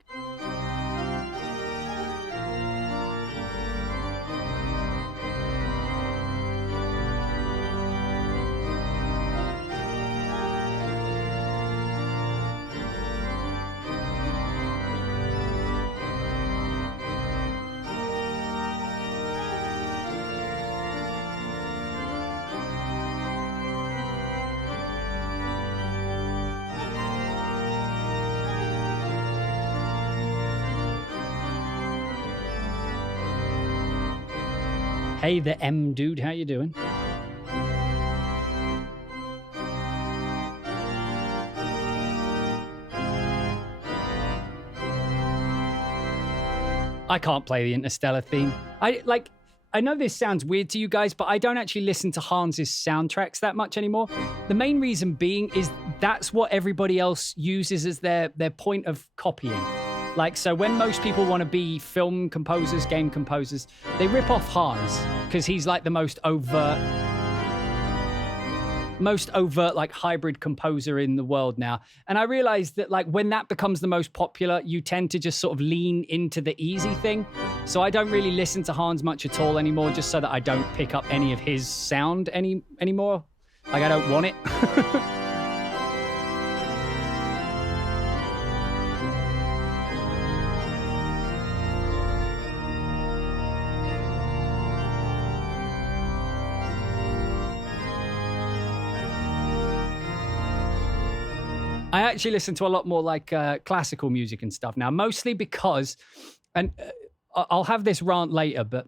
Hey, the M dude, how you doing? I can't play the Interstellar theme. I know this sounds weird to you guys, but I don't actually listen to Hans's soundtracks that much anymore. The main reason being is that's what everybody else uses as their point of copying. Like, so when most people want to be film composers, game composers, they rip off Hans because he's like the most overt like hybrid composer in the world now. And I realized that like when that becomes the most popular, you tend to just sort of lean into the easy thing. So I don't really listen to Hans much at all anymore, just so that I don't pick up any of his sound anymore. Like I don't want it. I actually listen to a lot more like classical music and stuff now, mostly because, and I'll have this rant later, but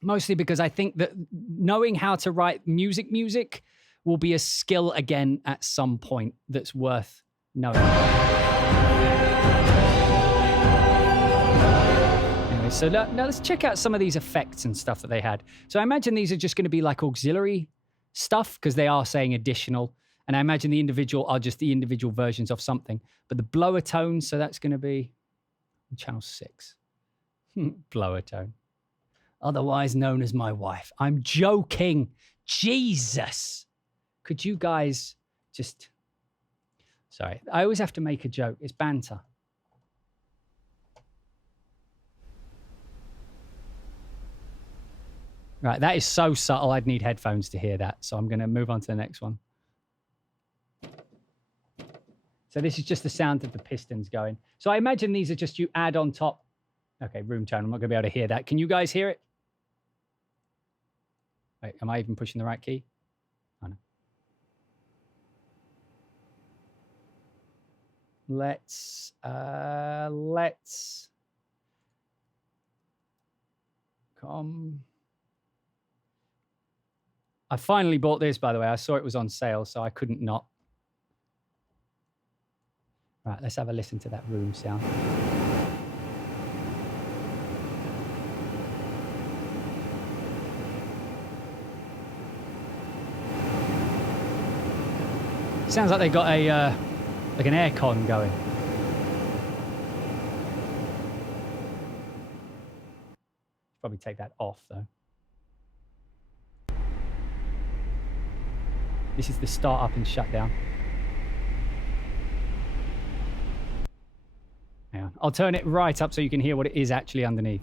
mostly because I think that knowing how to write music will be a skill again at some point that's worth knowing. Anyway, so now let's check out some of these effects and stuff that they had. So I imagine these are just going to be like auxiliary stuff because they are saying additional. And I imagine the individual are just the individual versions of something. But the blower tone, so that's going to be channel 6. Blower tone. Otherwise known as my wife. I'm joking. Jesus. Could you guys just... Sorry. I always have to make a joke. It's banter. Right, that is so subtle. I'd need headphones to hear that. So I'm going to move on to the next one. So this is just the sound of the pistons going. So I imagine these are just you add on top. Okay, room tone. I'm not going to be able to hear that. Can you guys hear it? Wait, am I even pushing the right key? Oh, no. Let's come. I finally bought this, by the way. I saw it was on sale, so I couldn't not. Right, let's have a listen to that room sound. Sounds like they got a Like an aircon going. Probably take that off though. This is the start up and shut down. Hang on. I'll turn it right up so you can hear what it is actually underneath.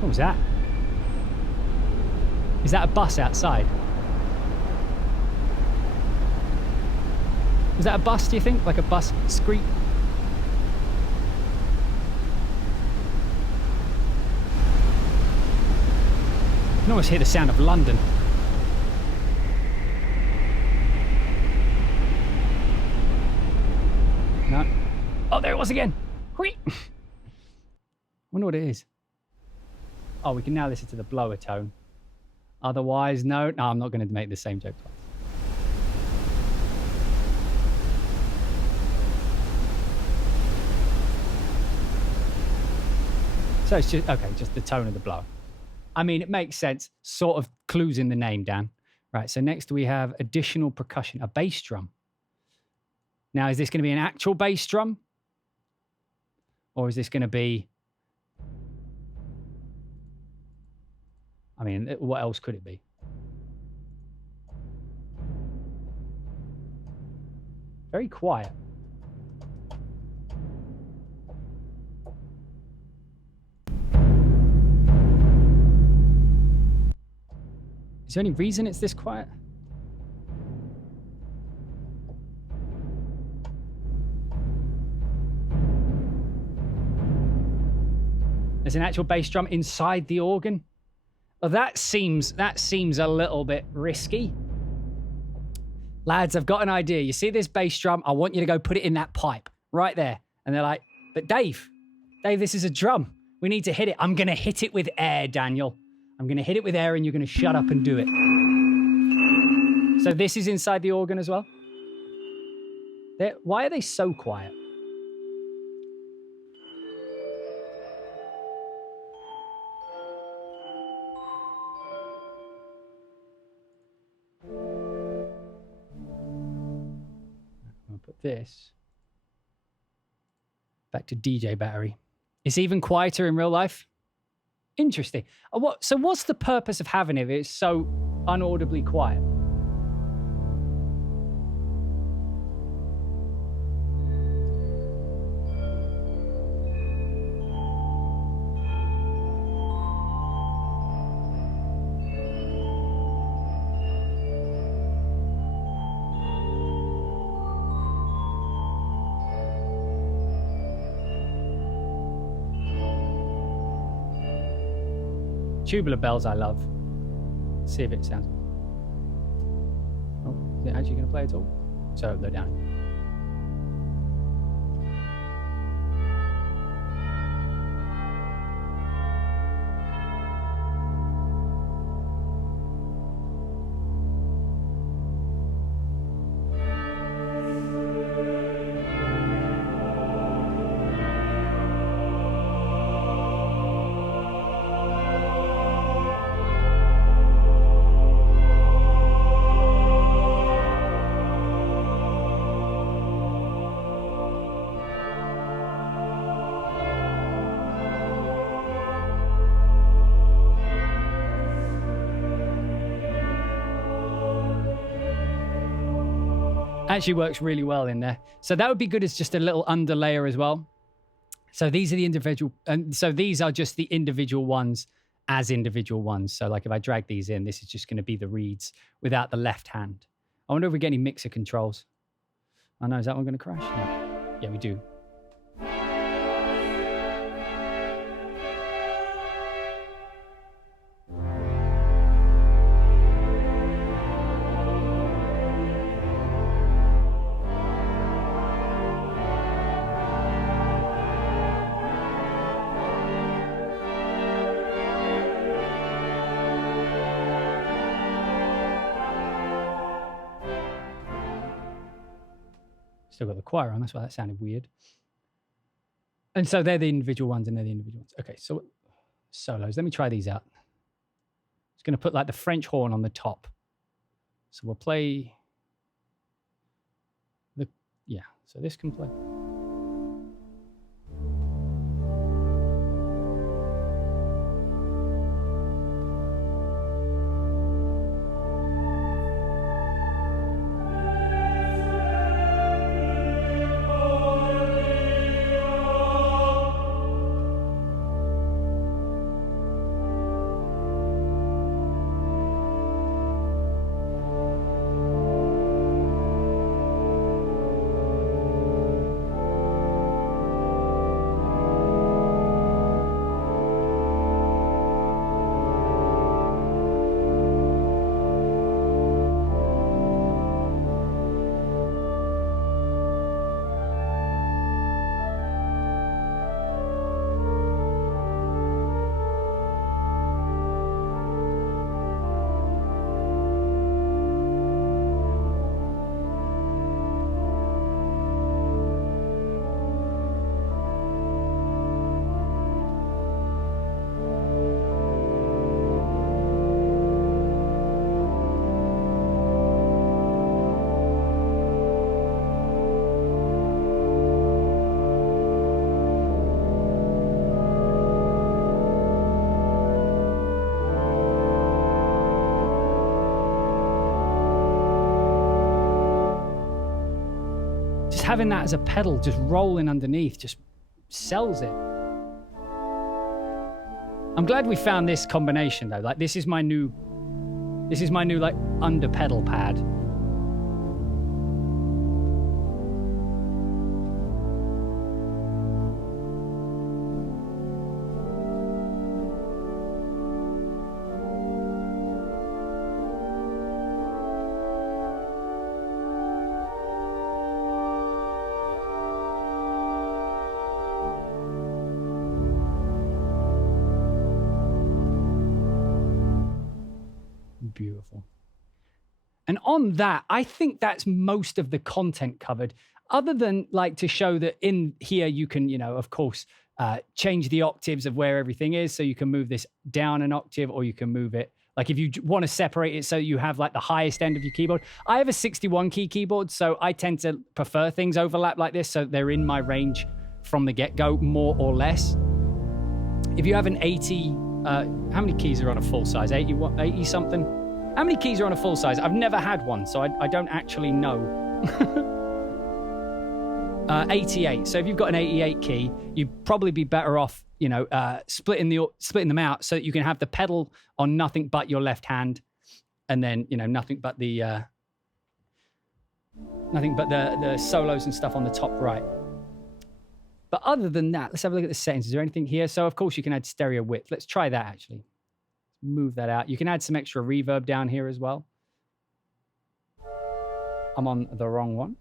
What was that? Is that a bus outside? Was that a bus, do you think? Like a bus screech? You can almost hear the sound of London. No. Oh, there it was again. Wonder what it is. Oh, we can now listen to the blower tone. Otherwise, no, I'm not going to make the same joke twice. So it's just, okay, just the tone of the blower. I mean, it makes sense, sort of clues in the name, Dan. Right, so next we have additional percussion, a bass drum. Now, is this going to be an actual bass drum? Or is this going to be... I mean, what else could it be? Very quiet. Is there any reason it's this quiet? There's an actual bass drum inside the organ? Well, that seems a little bit risky. Lads, I've got an idea. You see this bass drum? I want you to go put it in that pipe right there. And they're like, but Dave, this is a drum. We need to hit it. I'm going to hit it with air, Daniel. I'm going to hit it with air and you're going to shut up and do it. So this is inside the organ as well? Why are they so quiet? I'll put this back to DJ battery. It's even quieter in real life. Interesting. So what's the purpose of having it if it's so unaudibly quiet? Tubular bells I love. Let's see if it sounds... Oh, is it actually going to play at all? So they're down. Actually works really well in there. So that would be good as just a little underlayer as well. So these are the individual, and so these are just the individual ones as individual ones. So like if I drag these in, this is just going to be the reeds without the left hand. I wonder if we get any mixer controls. Oh no, is that one going to crash? No. Yeah, we do. Still got the choir on, that's why that sounded weird. And so they're the individual ones and they're the individual ones. Okay, so solos. Let me try these out. It's going to put like the French horn on the top. So we'll play so this can play. Having that as a pedal just rolling underneath just sells it. I'm glad we found this combination though. Like this is my new like under pedal pad. Beautiful. And on that, I think that's most of the content covered, other than like to show that in here you can, of course, change the octaves of where everything is. So you can move this down an octave, or you can move it. Like if you want to separate it so you have like the highest end of your keyboard. I have a 61 key keyboard, so I tend to prefer things overlap like this. So they're in my range from the get-go, more or less. If you have an 80, how many keys are on a full size? 80 something? How many keys are on a full size? I've never had one, so I don't actually know. 88. So if you've got an 88 key, you'd probably be better off, splitting them out so that you can have the pedal on nothing but your left hand, and then nothing but the solos and stuff on the top right. But other than that, let's have a look at the settings. Is there anything here? So of course you can add stereo width. Let's try that actually. Move that out. You can add some extra reverb down here as well. I'm on the wrong one.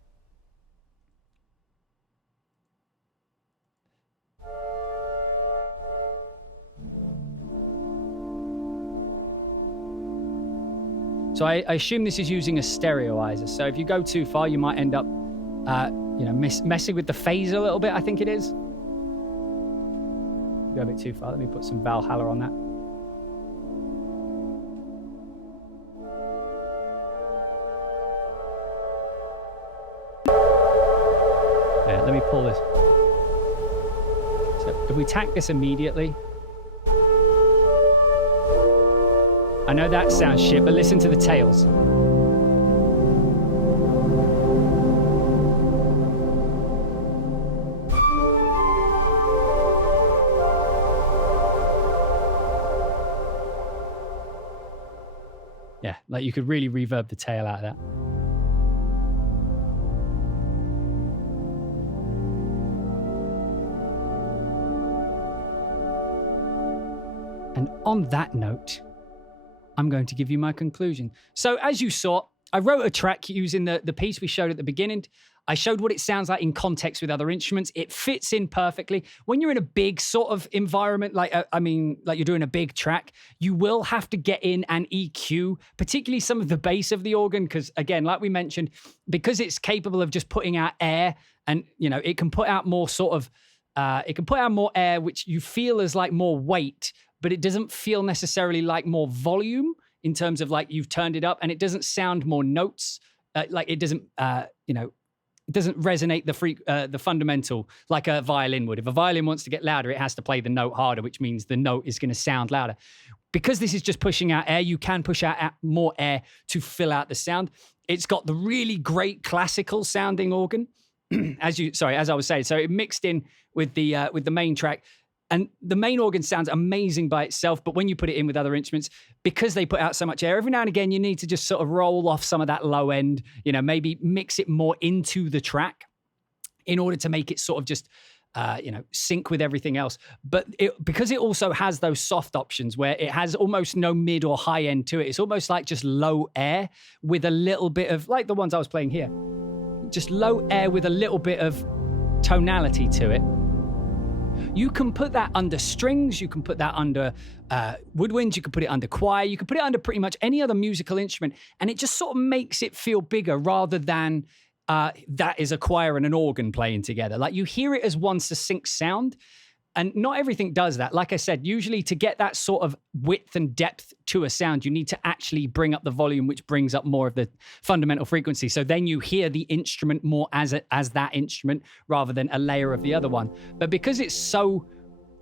So I assume this is using a stereoizer. So if you go too far, you might end up, messing with the phase a little bit, I think it is. Go a bit too far. Let me put some Valhalla on that. Let me pull this. So if we tack this immediately. I know that sounds shit, but listen to the tails. Yeah, like you could really reverb the tail out of that. And on that note, I'm going to give you my conclusion. So as you saw, I wrote a track using the piece we showed at the beginning. I showed what it sounds like in context with other instruments. It fits in perfectly. When you're in a big sort of environment, like you're doing a big track, you will have to get in and EQ, particularly some of the bass of the organ, because again, like we mentioned, because it's capable of just putting out air, and it can put out more sort of, it can put out more air, which you feel as like more weight. but it doesn't feel necessarily like more volume in terms of like you've turned it up, and it doesn't sound more notes. Like it doesn't, it doesn't resonate the fundamental like a violin would. If a violin wants to get louder, it has to play the note harder, which means the note is going to sound louder. Because this is just pushing out air, you can push out more air to fill out the sound. It's got the really great classical sounding organ, as I was saying. So it mixed in with the main track. And the main organ sounds amazing by itself, but when you put it in with other instruments, because they put out so much air, every now and again, you need to just sort of roll off some of that low end, maybe mix it more into the track in order to make it sort of just, sync with everything else. But because it also has those soft options where it has almost no mid or high end to it, it's almost like just low air with a little bit of, like the ones I was playing here, just low air with a little bit of tonality to it. You can put that under strings, you can put that under woodwinds, you can put it under choir, you can put it under pretty much any other musical instrument, and it just sort of makes it feel bigger rather than that is a choir and an organ playing together. Like you hear it as one succinct sound, and not everything does that. Like I said, usually to get that sort of width and depth to a sound, you need to actually bring up the volume, which brings up more of the fundamental frequency. So then you hear the instrument more as that instrument rather than a layer of the other one. But because it's so,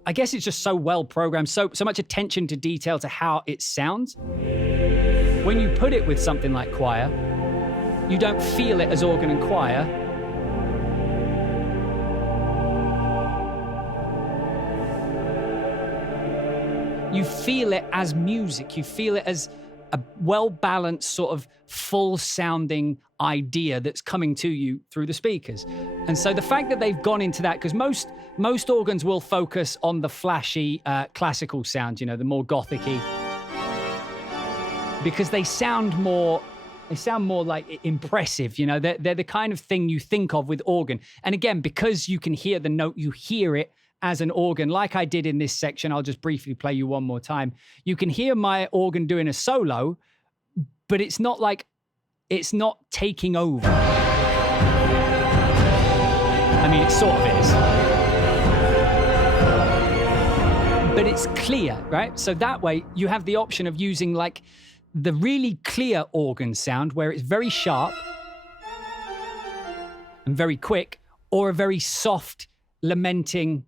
I guess it's just so well programmed, so much attention to detail to how it sounds. When you put it with something like choir, you don't feel it as organ and choir. You feel it as music. You feel it as a well-balanced sort of full-sounding idea that's coming to you through the speakers. And so the fact that they've gone into that, because most organs will focus on the flashy classical sound, the more gothic-y, because they sound more like impressive. They're the kind of thing you think of with organ. And again, because you can hear the note, you hear it as an organ, like I did in this section. I'll just briefly play you one more time. You can hear my organ doing a solo, but it's not taking over. I mean, it sort of is. But it's clear, right? So that way you have the option of using like the really clear organ sound where it's very sharp and very quick, or a very soft, lamenting.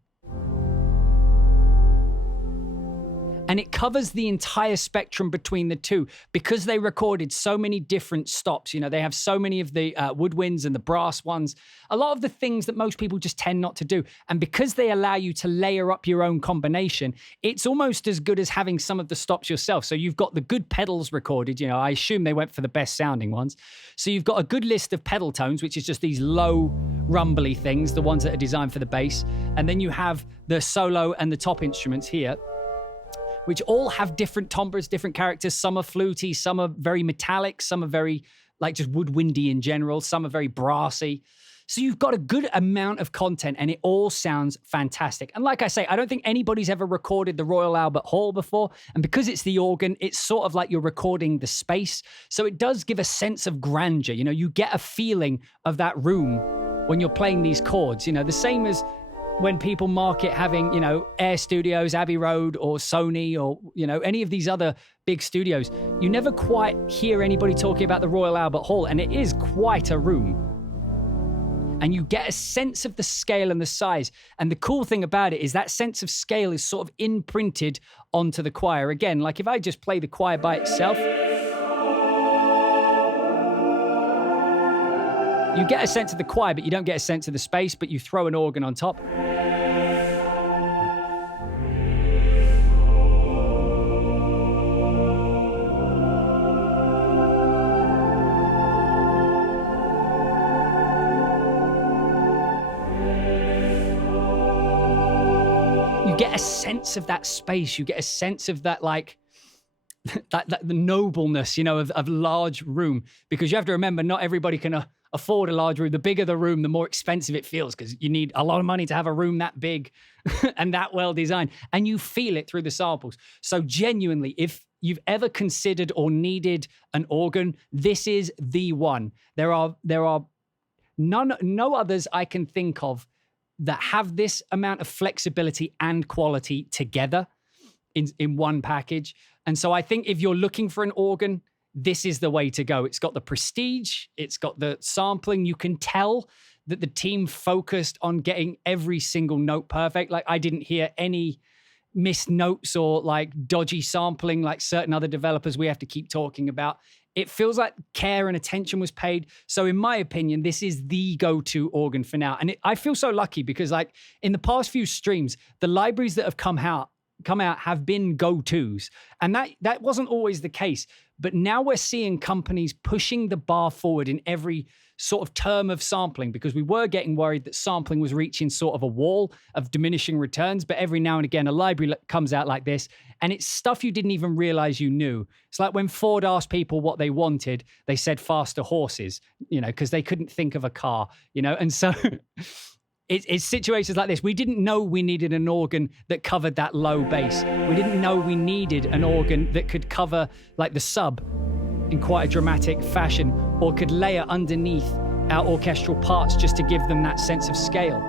And it covers the entire spectrum between the two because they recorded so many different stops. They have so many of the woodwinds and the brass ones, a lot of the things that most people just tend not to do. And because they allow you to layer up your own combination, it's almost as good as having some of the stops yourself. So you've got the good pedals recorded. I assume they went for the best sounding ones. So you've got a good list of pedal tones, which is just these low rumbly things, the ones that are designed for the bass. And then you have the solo and the top instruments here, which all have different timbres, different characters. Some are fluty, some are very metallic, some are very like just woodwindy in general, some are very brassy. So you've got a good amount of content and it all sounds fantastic. And like I say, I don't think anybody's ever recorded the Royal Albert Hall before. And because it's the organ, it's sort of like you're recording the space. So it does give a sense of grandeur. You get a feeling of that room when you're playing these chords. The same as when people market having, Air Studios, Abbey Road, or Sony, or, any of these other big studios, you never quite hear anybody talking about the Royal Albert Hall, and it is quite a room. And you get a sense of the scale and the size. And the cool thing about it is that sense of scale is sort of imprinted onto the choir. Again, like if I just play the choir by itself, you get a sense of the choir, but you don't get a sense of the space, but you throw an organ on top. You get a sense of that space. You get a sense of that, like, the nobleness, of large room, because you have to remember, not everybody can afford a large room. The bigger the room, the more expensive it feels, because you need a lot of money to have a room that big and that well designed, and you feel it through the samples. So genuinely, if you've ever considered or needed an organ, this is the one. There are no others I can think of that have this amount of flexibility and quality together. in one package. And so I think if you're looking for an organ, this is the way to go. It's got the prestige, it's got the sampling. You can tell that the team focused on getting every single note perfect. Like, I didn't hear any missed notes or like dodgy sampling like certain other developers we have to keep talking about. It feels like care and attention was paid. So in my opinion, this is the go-to organ for now. And I feel so lucky because like in the past few streams, the libraries that have come out have been go-tos. And that wasn't always the case. But now we're seeing companies pushing the bar forward in every sort of term of sampling, because we were getting worried that sampling was reaching sort of a wall of diminishing returns. But every now and again, a library comes out like this, and it's stuff you didn't even realize you knew. It's like when Ford asked people what they wanted, they said faster horses, because they couldn't think of a car, and so it's situations like this. We didn't know we needed an organ that covered that low bass. We didn't know we needed an organ that could cover like the sub in quite a dramatic fashion, or could layer underneath our orchestral parts just to give them that sense of scale.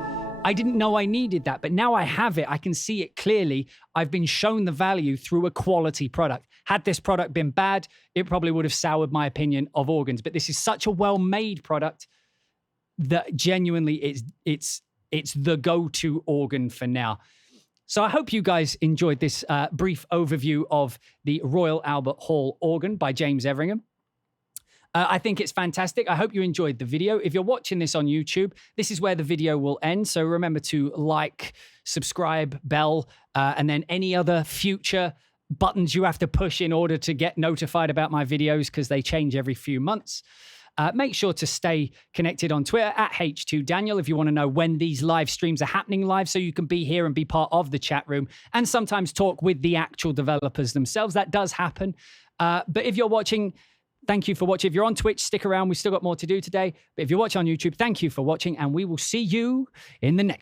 I didn't know I needed that, but now I have it. I can see it clearly. I've been shown the value through a quality product. Had this product been bad, it probably would have soured my opinion of organs. But this is such a well-made product that genuinely it's the go-to organ for now. So I hope you guys enjoyed this brief overview of the Royal Albert Hall organ by James Everingham. I think it's fantastic. I hope you enjoyed the video. If you're watching this on YouTube, this is where the video will end. So remember to like, subscribe, bell, and then any other future buttons you have to push in order to get notified about my videos, because they change every few months. Make sure to stay connected on Twitter at H2Daniel if you want to know when these live streams are happening live, so you can be here and be part of the chat room and sometimes talk with the actual developers themselves. That does happen. But if you're watching, thank you for watching. If you're on Twitch, stick around. We've still got more to do today. But if you're watching on YouTube, thank you for watching, and we will see you in the next